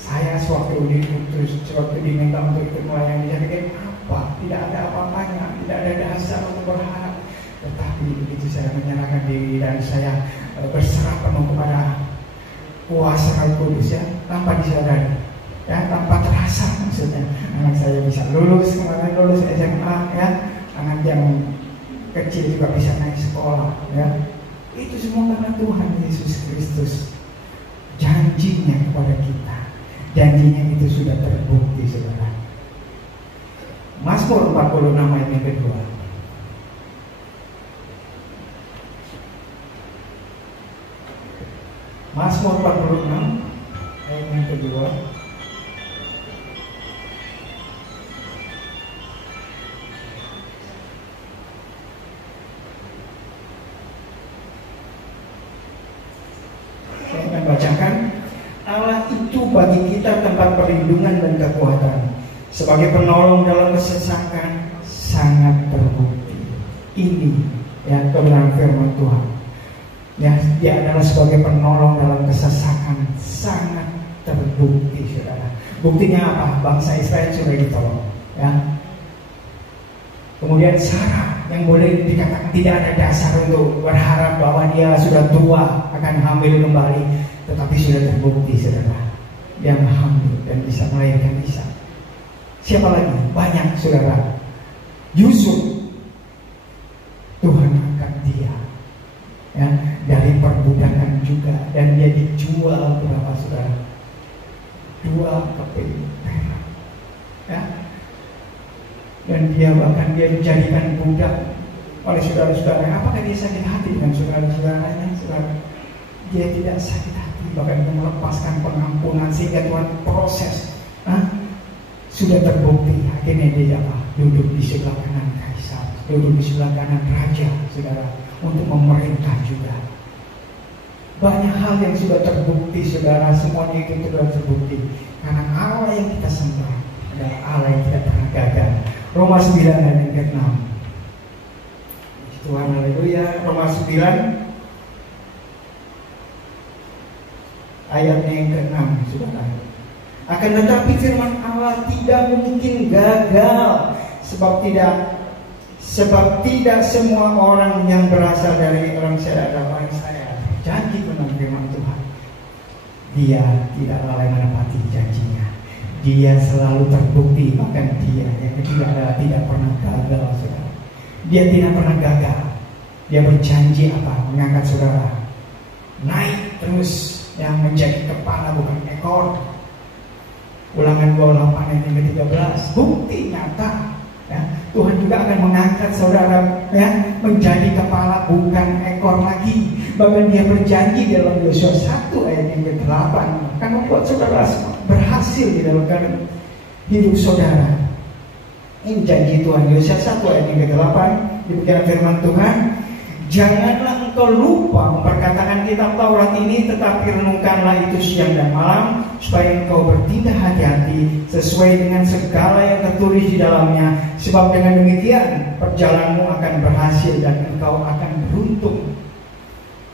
Saya sewaktu diminta untuk ikut melayani, saya pikir apa? Tidak ada apa-apanya, tidak ada dasar untuk berharap. Tetapi begitu saya menyerahkan diri dan saya berserah penuh kepada kuasa Roh Kudus, ya, tanpa disadari, ya, tanpa terasa, maksudnya anak saya bisa lulus, kemarin lulus SMA, ya, anak yang kecil juga bisa naik sekolah, ya. Itu semua karena Tuhan Yesus Kristus. Janjinya kepada kita, janjinya itu sudah terbukti, saudara. Mazmur 46 ayat yang kedua. Mazmur 46 ayat yang kedua. Bacakan, Allah itu bagi kita tempat perlindungan dan kekuatan, sebagai penolong dalam kesesakan, sangat terbukti. Ini, ya, kebenaran firman Tuhan. Ya, dia adalah sebagai penolong dalam kesesakan, sangat terbukti, saudara. Buktinya apa? Bangsa Israel sudah ditolong, ya. Kemudian Sarah, yang boleh dikatakan tidak ada dasar untuk berharap bahwa dia sudah tua akan hamil kembali, tetapi sudah terbukti, saudara, dia hamil dan bisa melahirkan Ishak. Siapa lagi? Banyak, saudara. Yusuf, Tuhan angkat dia, ya, dari perbudakan juga, dan dia dijual berapa, saudara? 2 keping perak, ya. Dan dia bahkan dia dijadikan budak oleh saudara-saudara. Apakah dia sakit hati dengan saudara-saudaranya? Saudara, dia tidak sakit hati, bahkan dia melepaskan pengampunan sehingga Tuhan proses. Sudah terbukti, akhirnya dia duduk di sebelah kanan kaisar, duduk di sebelah kanan raja, saudara, untuk memerintah juga. Banyak hal yang sudah terbukti, saudara, semuanya itu sudah terbukti karena Allah yang kita sembah adalah Allah yang tidak pernah gagal. Roma 9 ayat yang ke-6. Tuhan, haleluya. Roma 9 ayatnya yang ke-6, saudara. Akan tetapi firman Allah tidak mungkin gagal, sebab tidak semua orang yang berasal dari orang saya adalah orang saya. Janji benar firman Tuhan. Dia tidak lalai menepati janjinya. Dia selalu terbukti, bahkan dia yang ketiga adalah tidak pernah gagal, saudara. Dia tidak pernah gagal. Dia berjanji apa? Mengangkat saudara naik terus, yang menjadi kepala bukan ekor. Ulangan 28 ayat yang ke-13, bukti nyata, ya, Tuhan juga akan mengangkat saudara, ya, menjadi kepala bukan ekor lagi. Bahkan dia berjanji dalam Yosua 1 ayat yang ke-8 akan membuat saudara berhasil di dalam hidup saudara. Ini janji Tuhan. Yosua 1 ayat yang ke-8 demikian firman Tuhan, janganlah engkau lupa memperkatakan kitab Taurat ini, tetapi renungkanlah itu siang dan malam, supaya engkau bertindak hati-hati sesuai dengan segala yang tertulis di dalamnya. Sebab dengan demikian perjalananmu akan berhasil dan engkau akan beruntung.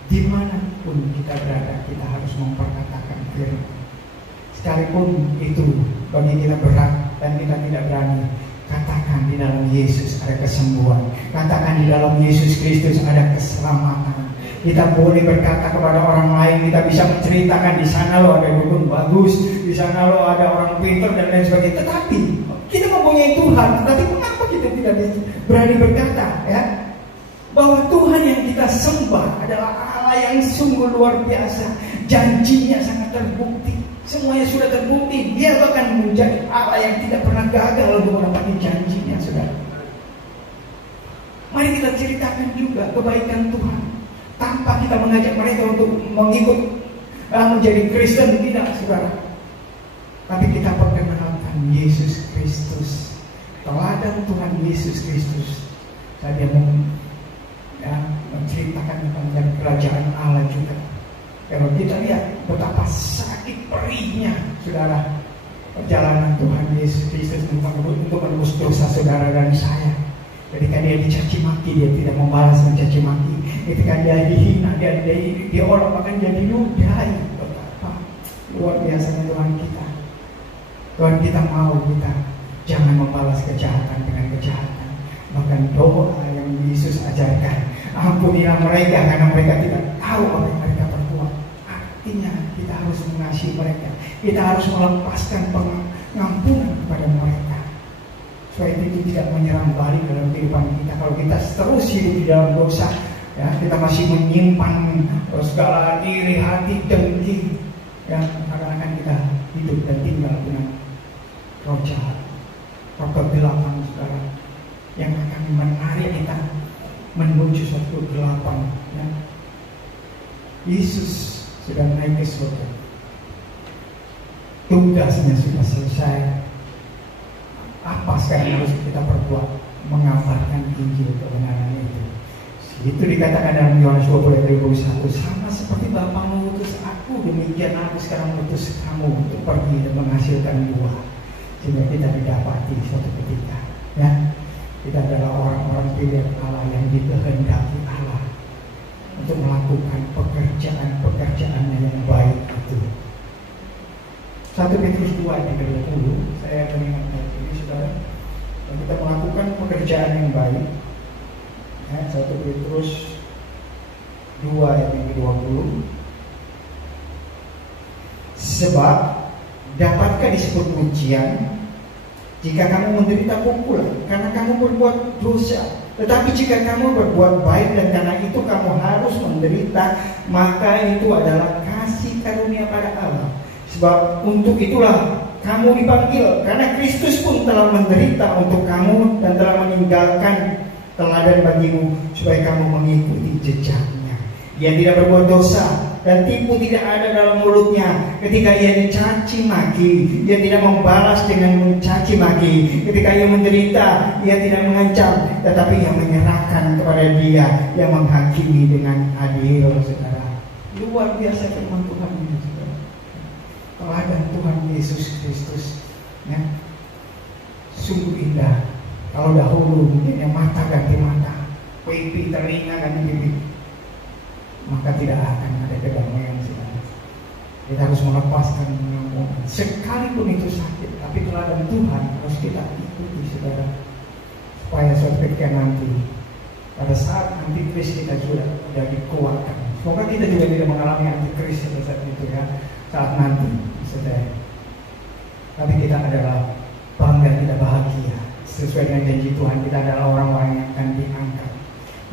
Dimanapun kita berada, kita harus memperkatakan firman. Sekalipun itu bagi kita berat dan kita tidak berani, katakan di dalam Yesus ada kesembuhan. Katakan di dalam Yesus Kristus ada keselamatan. Kita boleh berkata kepada orang lain, kita bisa menceritakan di sana lo ada dukun bagus, di sana lo ada orang pintar dan lain sebagainya. Tetapi kita mempunyai Tuhan, tetapi mengapa kita tidak berani berkata, ya, bahwa Tuhan yang kita sembah adalah Allah yang sungguh luar biasa. Janjinya sangat terbukti. Semuanya sudah terbukti. Dia bahkan menjadi Allah yang tidak pernah gagal untuk menepati janjinya, saudara. Mari kita ceritakan juga kebaikan Tuhan, tanpa kita mengajak mereka untuk mengikut menjadi Kristen, tidak saudara. Tapi kita perkenalkan Yesus Kristus, teladan Tuhan Yesus Kristus. Dia menceritakan tentang kerajaan Allah juga. Kalau kita lihat betapa sakit perihnya, saudara, perjalanan Tuhan Yesus Kristus untuk menebus dosa saudara dan saya. Ketika dia dicaci maki, dia tidak membalas mencaci maki. Ketika dia dihina, dia diolah, bahkan dia diludahi. Betapa luar biasanya Tuhan kita. Tuhan kita mau kita jangan membalas kejahatan dengan kejahatan. Bahkan doa yang Yesus ajarkan, ampunilah mereka karena mereka tidak tahu apa yang mereka perbuat. Artinya kita harus mengasihi mereka, kita harus melepaskan pengampunan kepada mereka, supaya itu tidak menyerang balik dalam kehidupan kita. Kalau kita terus hidup di dalam dosa, ya, kita masih menyimpan segala iri hati, dengki, ya, akan kita hidup dan tinggal dengan roh jahat, roh kegelapan, saudara, yang akan menarik kita menuju suatu kegelapan. Ya. Yesus sudah naik ke surga, tugasnya sudah selesai. Apa sekarang harus kita perbuat? Mengabarkan Injil kebenaran itu. Itu dikatakan dalam Yohanes 20:21, sama seperti Bapa mengutus aku, demikian aku sekarang mengutus kamu untuk pergi dan menghasilkan buah, sehingga kita didapati suatu ketika. Ya, kita adalah orang-orang pilihan Allah yang dikehendaki Allah untuk melakukan pekerjaan-pekerjaannya yang baik itu. 1 Petrus 2:20, saya mengingatkan ini, saudara, kita melakukan pekerjaan yang baik. 1 Petrus 2:20, sebab dapatkah disebut ujian jika kamu menderita pukulan karena kamu berbuat dosa? Tetapi jika kamu berbuat baik dan karena itu kamu harus menderita, maka itu adalah kasih karunia pada Allah. Sebab untuk itulah kamu dipanggil, karena Kristus pun telah menderita untuk kamu dan telah meninggalkan teladan bagimu supaya kamu mengikuti jejaknya. Ia tidak berbuat dosa dan tipu tidak ada dalam mulutnya. Ketika ia dicaci maki, ia tidak membalas dengan mencaci maki. Ketika ia menderita, ia tidak mengancam, tetapi ia menyerahkan kepada Dia yang menghakimi dengan adil. Saudara, luar biasa firman Tuhan ini, saudara. Teladan Tuhan Yesus Kristus, ya, sungguh indah. Kalau dahulu mungkin yang mata ganti mata, pipi telinga ganti pipi, maka tidak akan ada kedamaian, saudara. Kita harus melepaskan pengampunan, sekalipun itu sakit, tapi teladan Tuhan harus kita ikuti, saudara, supaya suatu ketika nanti, pada saat antikris kita sudah dikuatkan. Semoga kita juga tidak mengalami antikris pada saat itu, ya, saat nanti, saudara. Tapi kita adalah bangga, kita bahagia. Sesuai dengan janji Tuhan, kita adalah orang-orang yang akan diangkat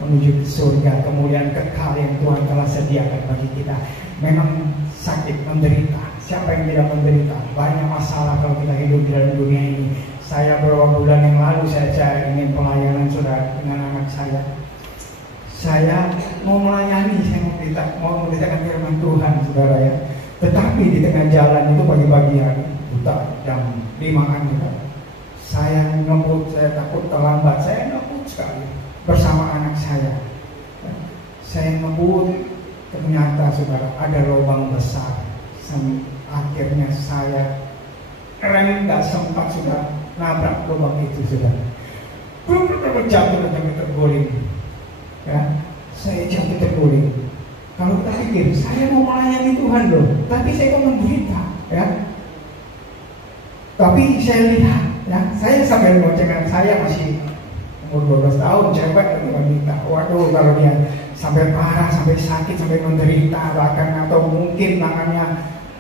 menuju ke surga, kemuliaan kekal yang Tuhan telah sediakan bagi kita. Memang sakit, menderita, siapa yang tidak menderita? Banyak masalah kalau kita hidup di dalam dunia ini. Saya beberapa bulan yang lalu saya ingin pelayanan, saudara, dengan anak saya. Saya mau melayani, saya mau memberitakan firman Tuhan, saudara, ya. Tetapi di tengah jalan itu pagi-pagi hari, buta jam 5-an, gitu. Saya ngebut, saya takut terlambat, saya ngebut sekali bersama anak saya. Saya ngebut, ternyata, saudara, ada lubang besar. Akhirnya saya rem nggak sempat, sudah nabrak lubang itu, saudara. Jatuh dan terguling. Ya, saya jatuh terguling. Kalau kita pikir saya mau melayani Tuhan loh, tapi saya kok menderita, ya. Tapi saya lihat, ya, saya sampai boncengan, saya masih umur 12 tahun, cewek atau wanita. Waduh, kalau dia sampai parah, sampai sakit, sampai menderita, bahkan atau mungkin tangannya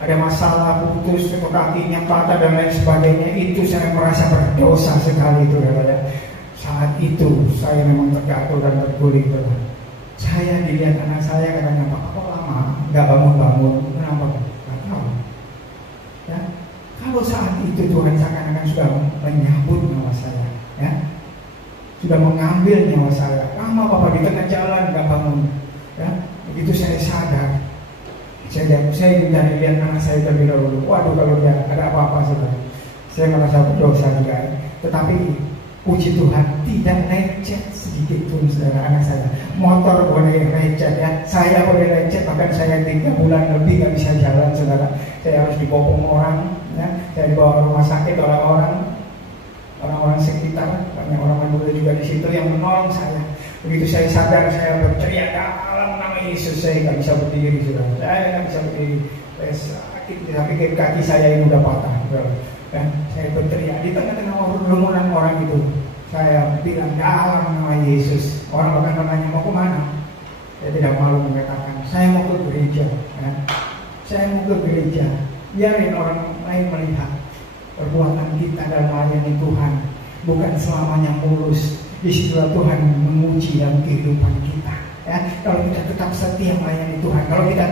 ada masalah, putus, atau kakinya patah dan lain sebagainya, itu saya merasa berdosa sekali, itu, ya. Saat itu saya memang terjatuh dan terguling, Tuhan. Saya dilihat anak saya, katanya, Pak, kok lama nggak bangun-bangun? Kenapa? Nggak tahu. Ya. Kalau saat itu Tuhan seakan-akan sudah menyambut nyawa saya, ya, sudah mengambil nyawa saya. lama Bapak di tengah jalan nggak bangun. Ya, begitu saya sadar, saya mencari lihat anak saya terlebih dahulu. Waduh, kalau dia ada apa-apa saudara, saya merasa berdosa juga. Tetapi puji Tuhan tidak lecet sedikit pun saudara anak saya. Motor boleh lecet ya, saya boleh lecet, bahkan saya 3 bulan lebih nggak bisa jalan saudara. Saya harus dibopong orang, ya, saya dibawa rumah sakit oleh orang-orang sekitar, banyak orang Madura juga di situ yang menolong saya. Begitu saya sadar, saya berteriak dalam nama Yesus, saya nggak bisa berdiri saudara. Saya nggak bisa berdiri, saya sakit, tapi kaki saya ini udah patah saudara. Dan saya berteriak di tengah-tengah kerumunan orang itu. Saya bilang dalam nama Yesus. Orang akan bertanya mau kemana? Saya tidak malu mengatakan saya mau ke gereja. Ya. Saya mau ke gereja. Biarin orang lain melihat perbuatan kita dalam melayani Tuhan bukan selamanya mulus. Disitulah Tuhan menguji dalam kehidupan kita. Ya, kalau kita tetap setia melayani Tuhan, kalau kita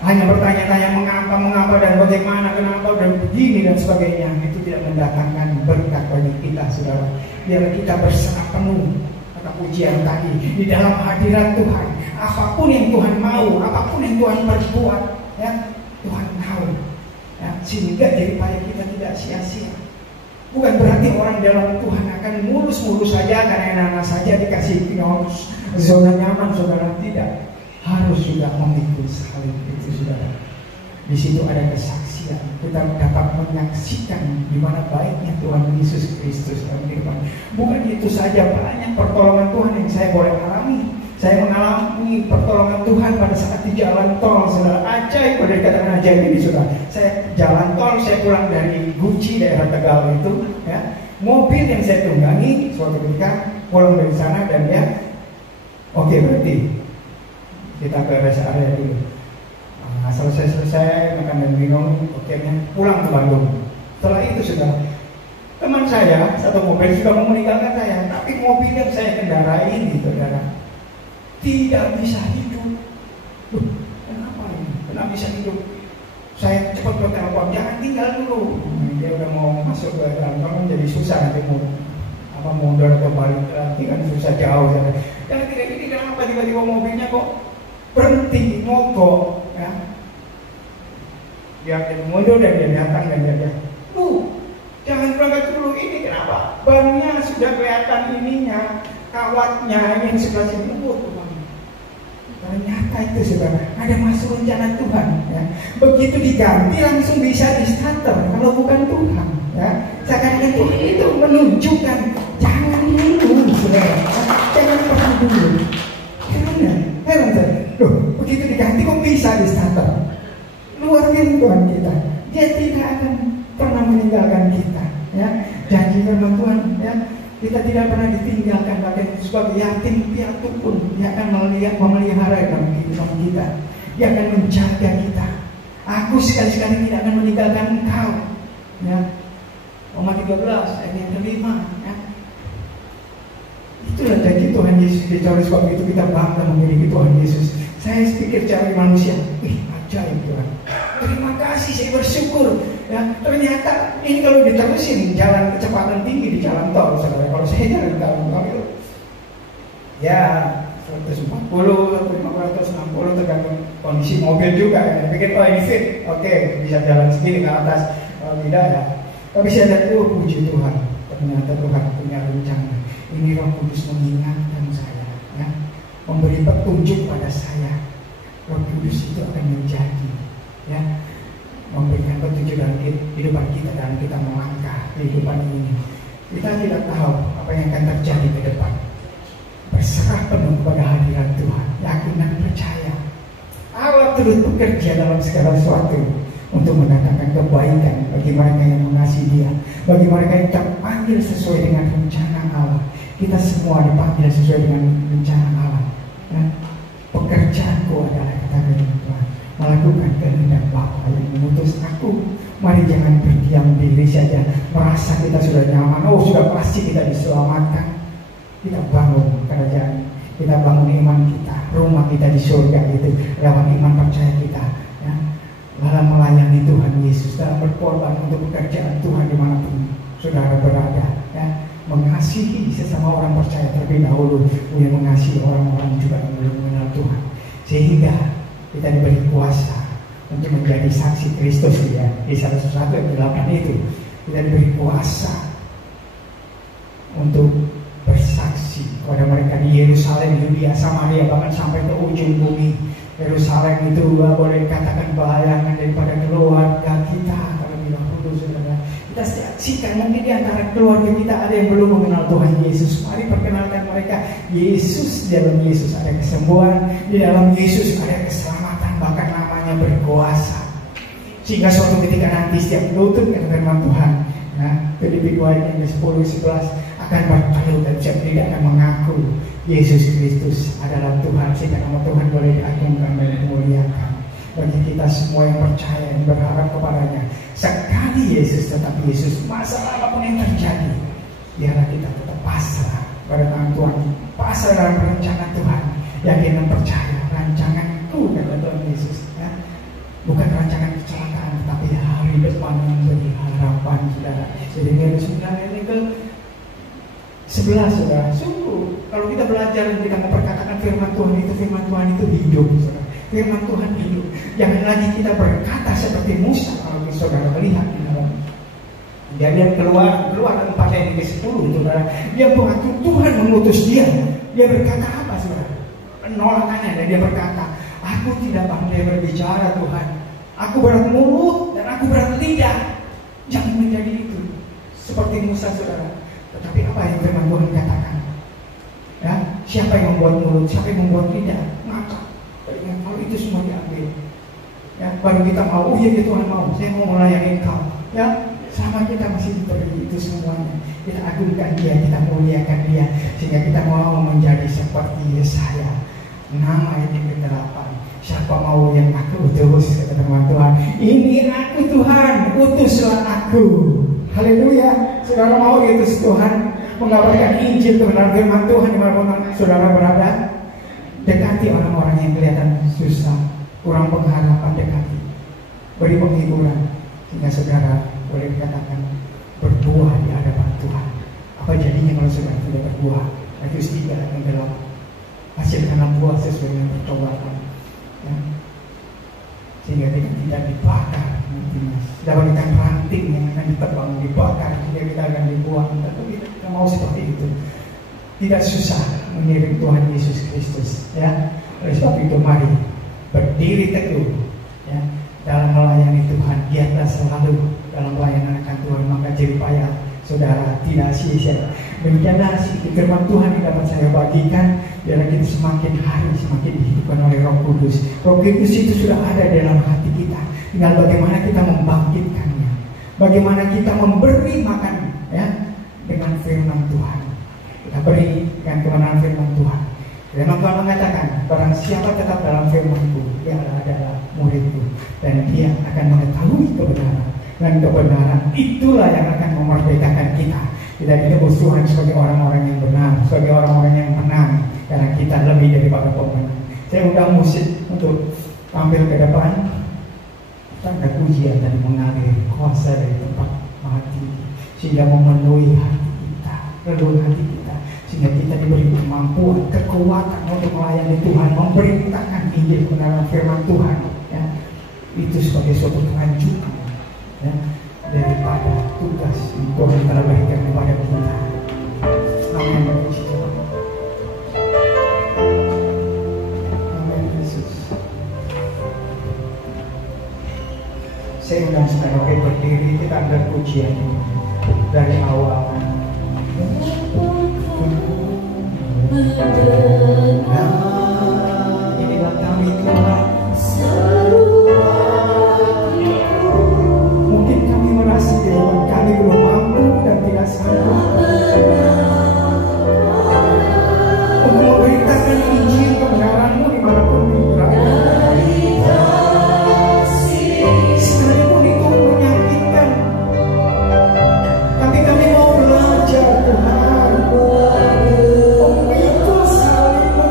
hanya bertanya-tanya mengapa dan bagaimana, kenapa dan begini dan sebagainya, itu tidak mendatangkan berkat bagi kita, saudara. Biar kita berserah penuh, kata pujian tadi, di dalam hadirat Tuhan. Apapun yang Tuhan mau, apapun yang Tuhan perbuat, ya Tuhan tahu. Ya, sehingga daripada kita tidak sia-sia. Bukan berarti orang dalam Tuhan akan mulus-mulus saja karena enak saja dikasih zona nyaman, saudara. Tidak, harus juga memikul salib itu, saudara. Di situ ada kesaksian. Kita dapat menyaksikan di mana baiknya Tuhan Yesus Kristus dalam kehidupan. Bukan itu saja, banyak pertolongan Tuhan yang saya boleh alami. Saya mengalami pertolongan Tuhan pada saat di jalan tol, saudara. Ajaib, pada dikatakan ajaib ini, saudara. Saya jalan tol, saya pulang dari Guci, daerah Tegal itu, ya. Mobil yang saya tunggangi suatu ketika pulang dari sana dan dia, oke, berarti kita ke rest area dulu. Nah, selesai makan dan minum, pulang ke Bandung. Setelah itu, saudara, teman saya satu mobil sudah mau meninggalkan saya, tapi mobil yang saya kendarai ini, saudara, tidak bisa hidup. Kenapa ini? Kenapa bisa hidup? Saya cepat bertelepon, jangan tinggal dulu. Dia udah mau masuk ke dalam tol, jadi susah nanti mau mundur atau balik lagi kan susah jauh. Jangan tidak ini, kenapa tiba-tiba mobilnya kok berhenti mogok? Ya. Dia mundur dan dia datang dan dia jangan berangkat dulu, ini kenapa? Bannya sudah kelihatan ininya, kawatnya yang sebelah sini. Ternyata itu, saudara, ada masuk rencana Tuhan. Ya. Begitu diganti langsung bisa di starter. Kalau bukan Tuhan, ya. Seakan-akan Tuhan itu menunjukkan jangan dulu, saudara, jangan pernah dulu. Heran saya. Begitu diganti kok bisa di starter? Luar biasa Tuhan kita. Dia tidak akan pernah meninggalkan kita. Ya. Janji firman Tuhan. Ya. Kita tidak pernah ditinggalkan, bahkan sebagai yatim piatu pun dia akan memelihara dalam kehidupan kita. Dia akan menjaga kita. Aku sekali-sekali tidak akan meninggalkan engkau. Ya. Roma 13 ayat yang kelima. Ya. Itulah janji Tuhan Yesus. Oleh sebab itu kita bangga memiliki Tuhan Yesus. Saya pikir cari manusia, ajaib Tuhan. Terima kasih, saya bersyukur. Ya, ternyata ini kalau diterusin jalan kecepatan tinggi di jalan tol, saudara. Kalau saya jalan di jalan tol itu, ya 140, 150, 160 tergantung kondisi mobil juga. Ya. Pikir ini fit, oke, bisa jalan segini ke atas. Kalau tidak ya, tapi saya lihat puji Tuhan. Ternyata Tuhan punya rencana. Ini Roh Kudus mengingatkan saya, ya, memberi petunjuk pada saya. Roh Kudus itu akan menjadi, ya, memberikan petunjuk dalam kehidupan kita dan kita melangkah kehidupan ini. Kita tidak tahu apa yang akan terjadi ke depan. Berserah penuh kepada hadirat Tuhan, yakin dan percaya Allah terus bekerja dalam segala sesuatu untuk mendatangkan kebaikan bagi mereka yang mengasihi Dia, bagi mereka yang terpanggil sesuai dengan rencana Allah. Kita semua dipanggil sesuai dengan rencana Allah. Dan pekerjaanku adalah, kata Tuhan, melakukan kehendak Bapa yang mengutus aku. Mari jangan berdiam diri saja, merasa kita sudah nyaman, sudah pasti kita diselamatkan. Kita bangun kerajaan, kita bangun iman kita, rumah kita di surga itu lewat iman percaya kita, ya. Dalam melayani Tuhan Yesus, dalam berkorban untuk pekerjaan Tuhan dimanapun saudara berada, ya. Mengasihi sesama orang percaya terlebih dahulu, yang mengasihi orang-orang juga yang belum mengenal Tuhan, sehingga kita diberi kuasa untuk menjadi saksi Kristus ya. Di 1 ayat 8 itu kita diberi kuasa untuk bersaksi kepada mereka di Yerusalem, Yudea, Samaria, bahkan sampai ke ujung bumi. Yerusalem itu boleh dikatakan bayangan daripada keluarga kita. Kalau bilang dulu saudara, kita saksikan mungkin di antara keluarga kita ada yang belum mengenal Tuhan Yesus. Mari perkenalkan mereka Yesus. Di dalam Yesus ada kesembuhan, di dalam Yesus ada keselamatan, bahkan namanya berkuasa. Sehingga suatu ketika nanti setiap lutut yang firman Tuhan, nah, Filipi 2 ayat 10-11 akan bertalu dan siap tidak akan mengaku Yesus Kristus adalah Tuhan, sehingga nama Tuhan boleh diagungkan dan dimuliakan. Bagi kita semua yang percaya dan berharap kepadanya, sekali Yesus tetap Yesus, masalah apapun yang terjadi, biarlah kita tetap pasrah pada tangan Tuhan, pasrah dalam rencana Tuhan, yakin dan percaya rancangan itu kata Tuhan Yesus ya. Bukan rancangan kecelakaan, tapi hari depan yang menjadi harapan saudara. Jadi ini ke 11 saudara. Sungguh kalau kita belajar dan kita memperkatakan firman Tuhan itu hidup saudara. Firman Tuhan hidup. Jangan lagi kita berkata seperti Musa. Kalau saudara melihat di dalam Kejadian keluar 4 ayat 10 saudara. Dia mengaku Tuhan mengutus dia. Dia berkata apa saudara? Penolakannya, dan dia berkata, aku tidak pandai berbicara Tuhan. Aku berat mulut dan aku berat lidah. Jangan menjadi itu seperti Musa saudara. Tetapi apa yang firman Tuhan katakan? Ya, siapa yang membuat mulut, siapa yang membuat lidah? Maka kalau itu semua diambil, ya, baru kita mau, oh ya Tuhan mau, saya mau melayani Engkau. Ya, sama kita masih diberi itu semuanya. Kita agungkan dia, kita muliakan dia, sehingga kita mau menjadi seperti Yesaya 6 ayat yang ke-8. Siapa mau yang aku utus, kata firman Tuhan, ini aku Tuhan, utuslah aku. Haleluya. Saudara mau diutus Tuhan, mengabarkan Injil kebenaran firman Tuhan dimanapun saudara berada. Dekati orang-orang yang kelihatan susah, kurang pengharapan, dekati, beri penghiburan, sehingga saudara boleh dikatakan berbuah di hadapan Tuhan. Apa jadinya kalau saudara tidak berbuah? Matius 3 ayat 8. Hasilkanlah buah sesuai dengan pertobatan, ya. Sehingga tidak dibakar, dapatkan ranting yang akan ditebang, dibakar, sehingga kita akan dibuang. Tapi kita mau seperti itu. Tidak susah mengirim Tuhan Yesus Kristus, ya. Oleh sebab itu mari berdiri teguh, ya, dalam melayani Tuhan. Giatlah selalu dalam pelayanan akan Tuhan, maka jeripaya saudara tidak sia-sia. Demikianlah firman Tuhan yang dapat saya bagikan. Biarlah kita semakin hari semakin dihidupkan oleh Roh Kudus. Roh Kudus itu sudah ada dalam hati kita. Tinggal bagaimana kita membangkitkannya, bagaimana kita memberi makan, ya, dengan firman Tuhan. Kita beri dengan kebenaran firman Tuhan. Firman Tuhan mengatakan, barang siapa tetap dalam firman-Ku, dia adalah murid-Ku, dan dia akan mengetahui kebenaran. Dan kebenaran itulah yang akan memerdekakan kita. Kita disebut Tuhan sebagai orang-orang yang benar, sebagai orang-orang yang menang, karena kita lebih daripada pemenang. Saya undang musik untuk tampil ke depan. Tanda pujian dan mengalir kuasa dari tempat mati, sehingga memenuhi hati kita, relung hati kita, sehingga kita diberi kemampuan, kekuatan untuk melayani Tuhan, memberitakan Injil kebenaran firman Tuhan, ya. Itu sebagai suatu kelanjutan, ya, daripada tugas yang Tuhan telah berikan kepada kita. Amin. Amin Yesus. Saya undang saudara berdiri, kita ambil pujian dari awal. Inilah kami Tuhan. Mungkin kami merasa bahwa kami belum mampu dan tidak sanggup untuk memberitakan Injil kebenaran-Mu dimanapun berada. Sekalipun itu menyakitkan, tapi kami mau belajar Tuhan. Itu sekalipun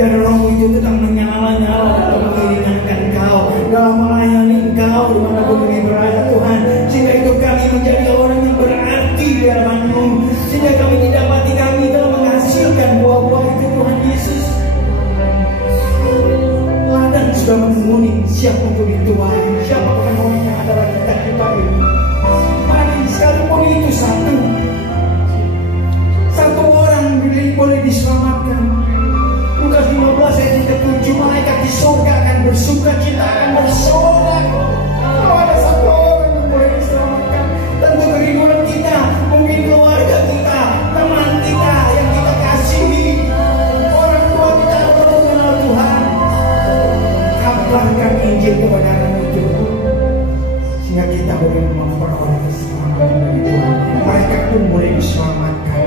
Biar rohmu itu tetap menyala-nyala dalam mengiringan Engkau, dalam melayani Engkau dimanapun kami berada Tuhan. Sehingga hidup kami menjadi orang yang berarti di hadapan-Mu, sehingga kami tidak mati kami dalam menghasilkan buah-buah itu Tuhan Yesus. Ladang sudah menguning, siap untuk dituai. Siapa bukan orang yang adalah kita ini? Mari sekalipun itu satu orang boleh diselamatkan. Lukas 15 ayat 7, malaikat di surga akan bersuka cita, akan bersorak. Kalau ada satu orang yang boleh diselamatkan, tentu kerinduan kita, mungkin keluarga kita, teman kita yang kita kasihi, orang tua kita yang belum mengenal Tuhan. Kabarkan Injil kepada orang itu, sehingga kita boleh memperoleh keselamatan dari Tuhan. Mereka pun boleh diselamatkan.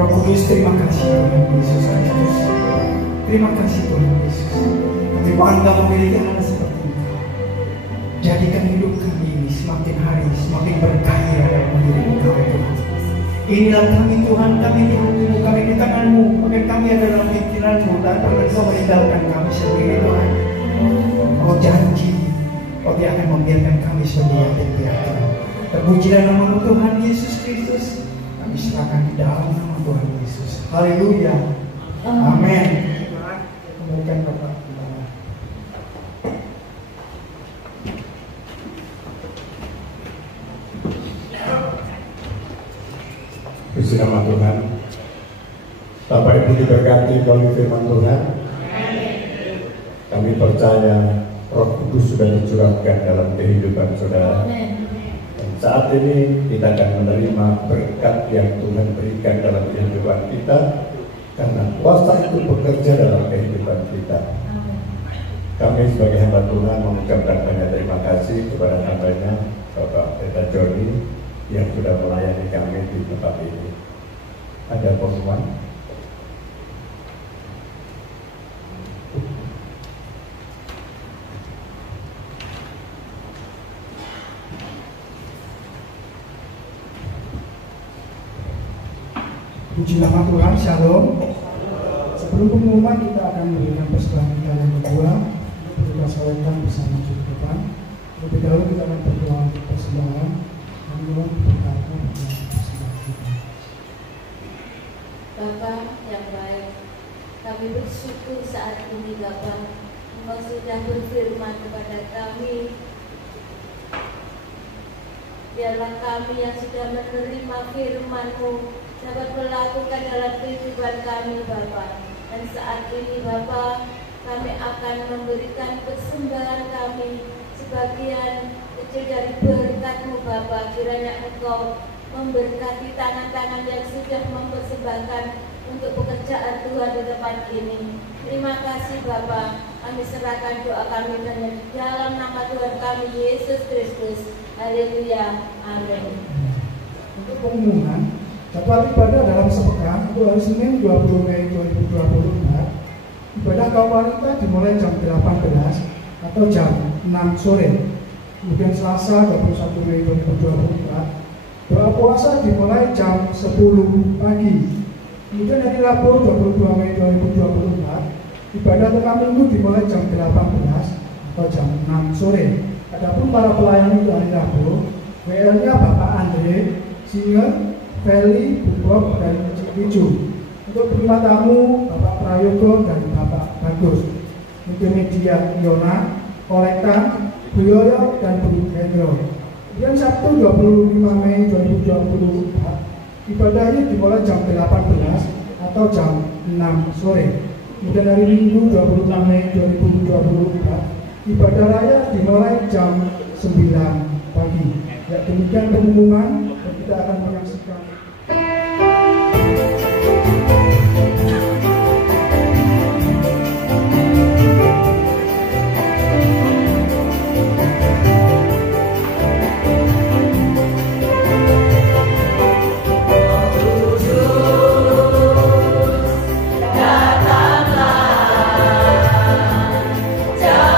Roh Kudus, terima kasih Tuhan Yesus Kristus. Terima kasih Tuhan Yesus. Kami bangga memiliki anak seperti Engkau. Jadikan hidup kami ini semakin hari semakin berkaya dalam mengiring Engkau Tuhan. Inilah kami Tuhan, kami di hatimu, kami di tanganmu. Maka kami ada dalam pikiranmu, dan pernah Kau meninggalkan kami sendiri Tuhan. Kau janji Kau tidak akan membiarkan kami sendiri dan pikiran. Terpujilah nama Tuhan Yesus Kristus. Kami serahkan di dalam nama Tuhan Yesus. Haleluya. Amin. Kemudian Bapak. Puji nama Tuhan. Bapak Ibu diberkati oleh firman Tuhan. Kami percaya Roh Kudus sudah dicurahkan dalam kehidupan saudara. Dan saat ini kita akan menerima berkat yang Tuhan berikan dalam kehidupan kita, karena kuasa itu bekerja dalam kehidupan kita. Kami sebagai hamba Tuhan mengucapkan banyak terima kasih kepada hambanya Bapak Pendeta Joni yang sudah melayani kami di tempat ini. Ada pengumuman? Puji nama Tuhan, Shalom. Sebelum pengumuman kita akan memberikan persembahan kita yang kedua untuk berdoa sawetan bersama di depan. Lebih dahulu kita akan berdoa untuk persembahan dan Tuhan berkata dengan persembahan kita. Bapa yang baik, kami bersyukur saat ini Bapa, Engkau sudah berfirman kepada kami. Biarlah kami yang sudah menerima firman-Mu dapat melakukan dalam kehidupan kami Bapa. Dan saat ini Bapa, kami akan memberikan persembahan kami sebagian kecil dari berkat-Mu Bapa. Kiranya Engkau memberkati tangan-tangan yang sudah mempersembahkan untuk pekerjaan Tuhan di tempat ini. Terima kasih Bapa. Kami serahkan doa kami di dalam nama Tuhan kami Yesus Kristus. Haleluya. Amin. Untuk pengumuman, jadwal ibadah dalam sepekan itu hari Senin 20 Mei 2024. Ibadah kaum wanita dimulai jam 18 atau jam 6 sore. Kemudian Selasa 21 Mei 2024, doa puasa dimulai jam 10 pagi. Kemudian hari Rabu 22 Mei 2024, ibadah tengah minggu dimulai jam 18 atau jam 6 sore. Adapun para pelayan itu hari Rabu, WL-nya Bapak Andre, Singer, Feli, Bob, dan Cicu. Untuk penerima tamu, Bapak Prayogo dan Bapak Bagus. Multimedia Yona, Kolekta, Bu Yoyo, dan Bu Hendro. Kemudian Sabtu 25 Mei 2024, ibadahnya dimulai jam 18 atau jam 6 sore. Kemudian hari Minggu 26 Mei 2024, ibadah raya dimulai jam 9 pagi. Ya, demikian pengumuman dan kita akan menyaksikan. Janganlah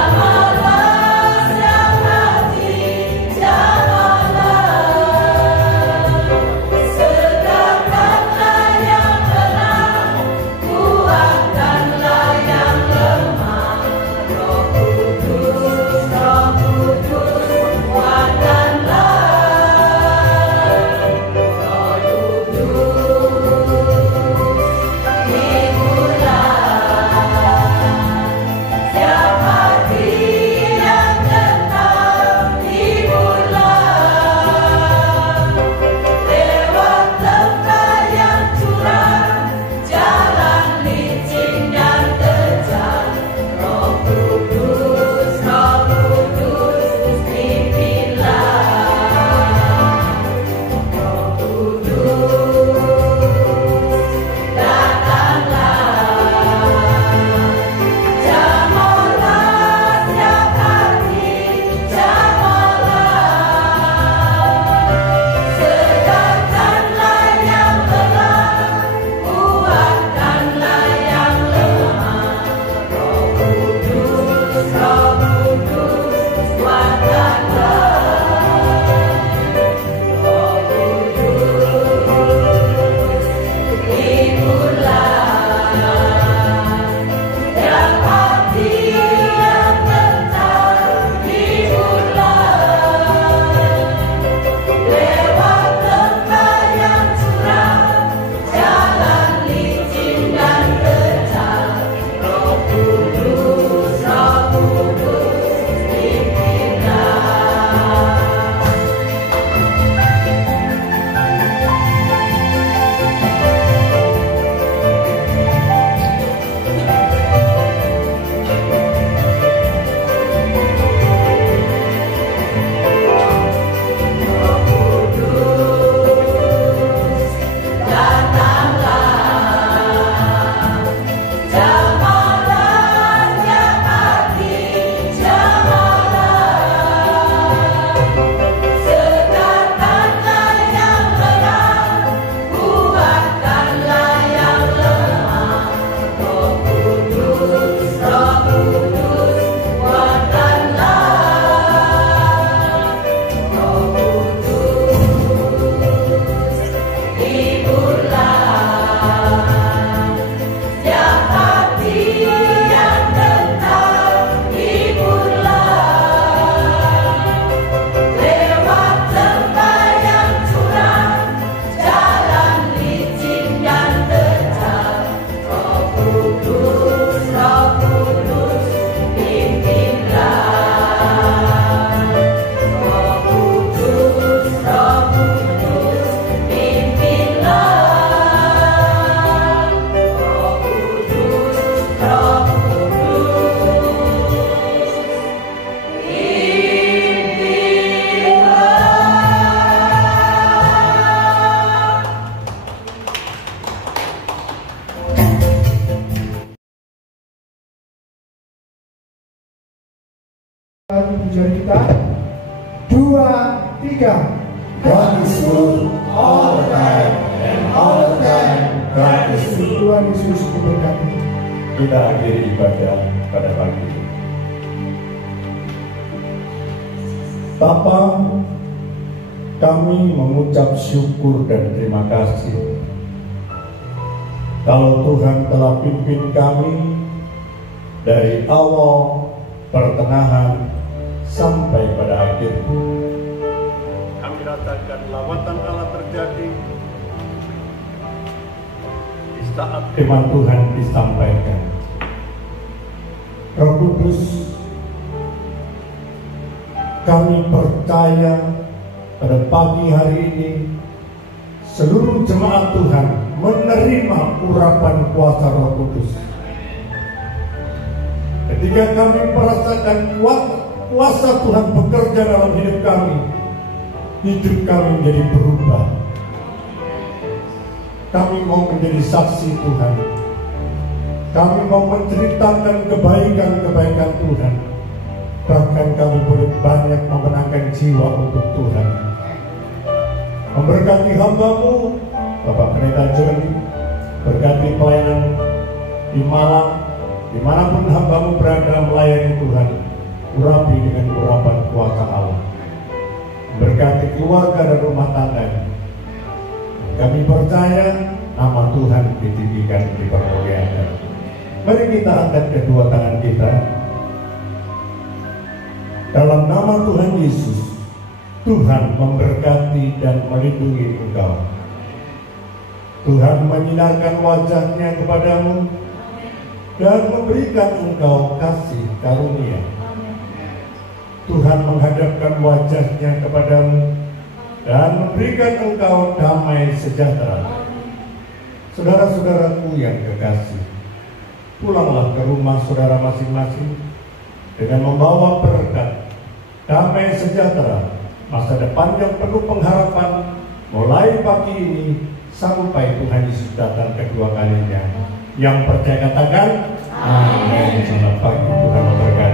Pujian kita 2, 3. God is good all the time, and all the time God is good. Tuhan Yesus memberkati. Kita akhiri ibadah pada pagi ini. Bapa, kami mengucap syukur dan terima kasih kalau Tuhan telah pimpin kami dari awal, pertengahan, sampai pada akhir. Kami rasakan lawatan Allah terjadi di saat firman Tuhan disampaikan. Roh Kudus, kami percaya pada pagi hari ini seluruh jemaat Tuhan menerima urapan kuasa Roh Kudus. Ketika kami merasakan kuasa Tuhan bekerja dalam hidup kami menjadi berubah. Kami mau menjadi saksi Tuhan. Kami mau menceritakan kebaikan-kebaikan Tuhan. Bahkan kami boleh banyak memenangkan jiwa untuk Tuhan. Memberkati hamba-Mu, Bapak Pendeta Joni, berkati pelayanan di Malang, dimanapun hamba-Mu berada melayani Tuhan, urapi dengan urapan kuasa Allah. Berkati keluarga dan rumah tangga. Kami percaya nama Tuhan ditinggikan, dipermuliakan. Mari kita angkat kedua tangan kita. Dalam nama Tuhan Yesus, Tuhan memberkati dan melindungi engkau. Tuhan menyinarkan wajah-Nya kepadamu dan memberikan engkau kasih karunia. Tuhan menghadapkan wajah-Nya kepadamu dan memberikan engkau damai sejahtera. Saudara-saudaraku yang kekasih, pulanglah ke rumah saudara masing-masing dengan membawa berkat, damai sejahtera, masa depan yang penuh pengharapan mulai pagi ini sampai Tuhan Yesus datang kedua kalinya. Yang percaya katakan amin. Selamat pagi, Tuhan memberkati.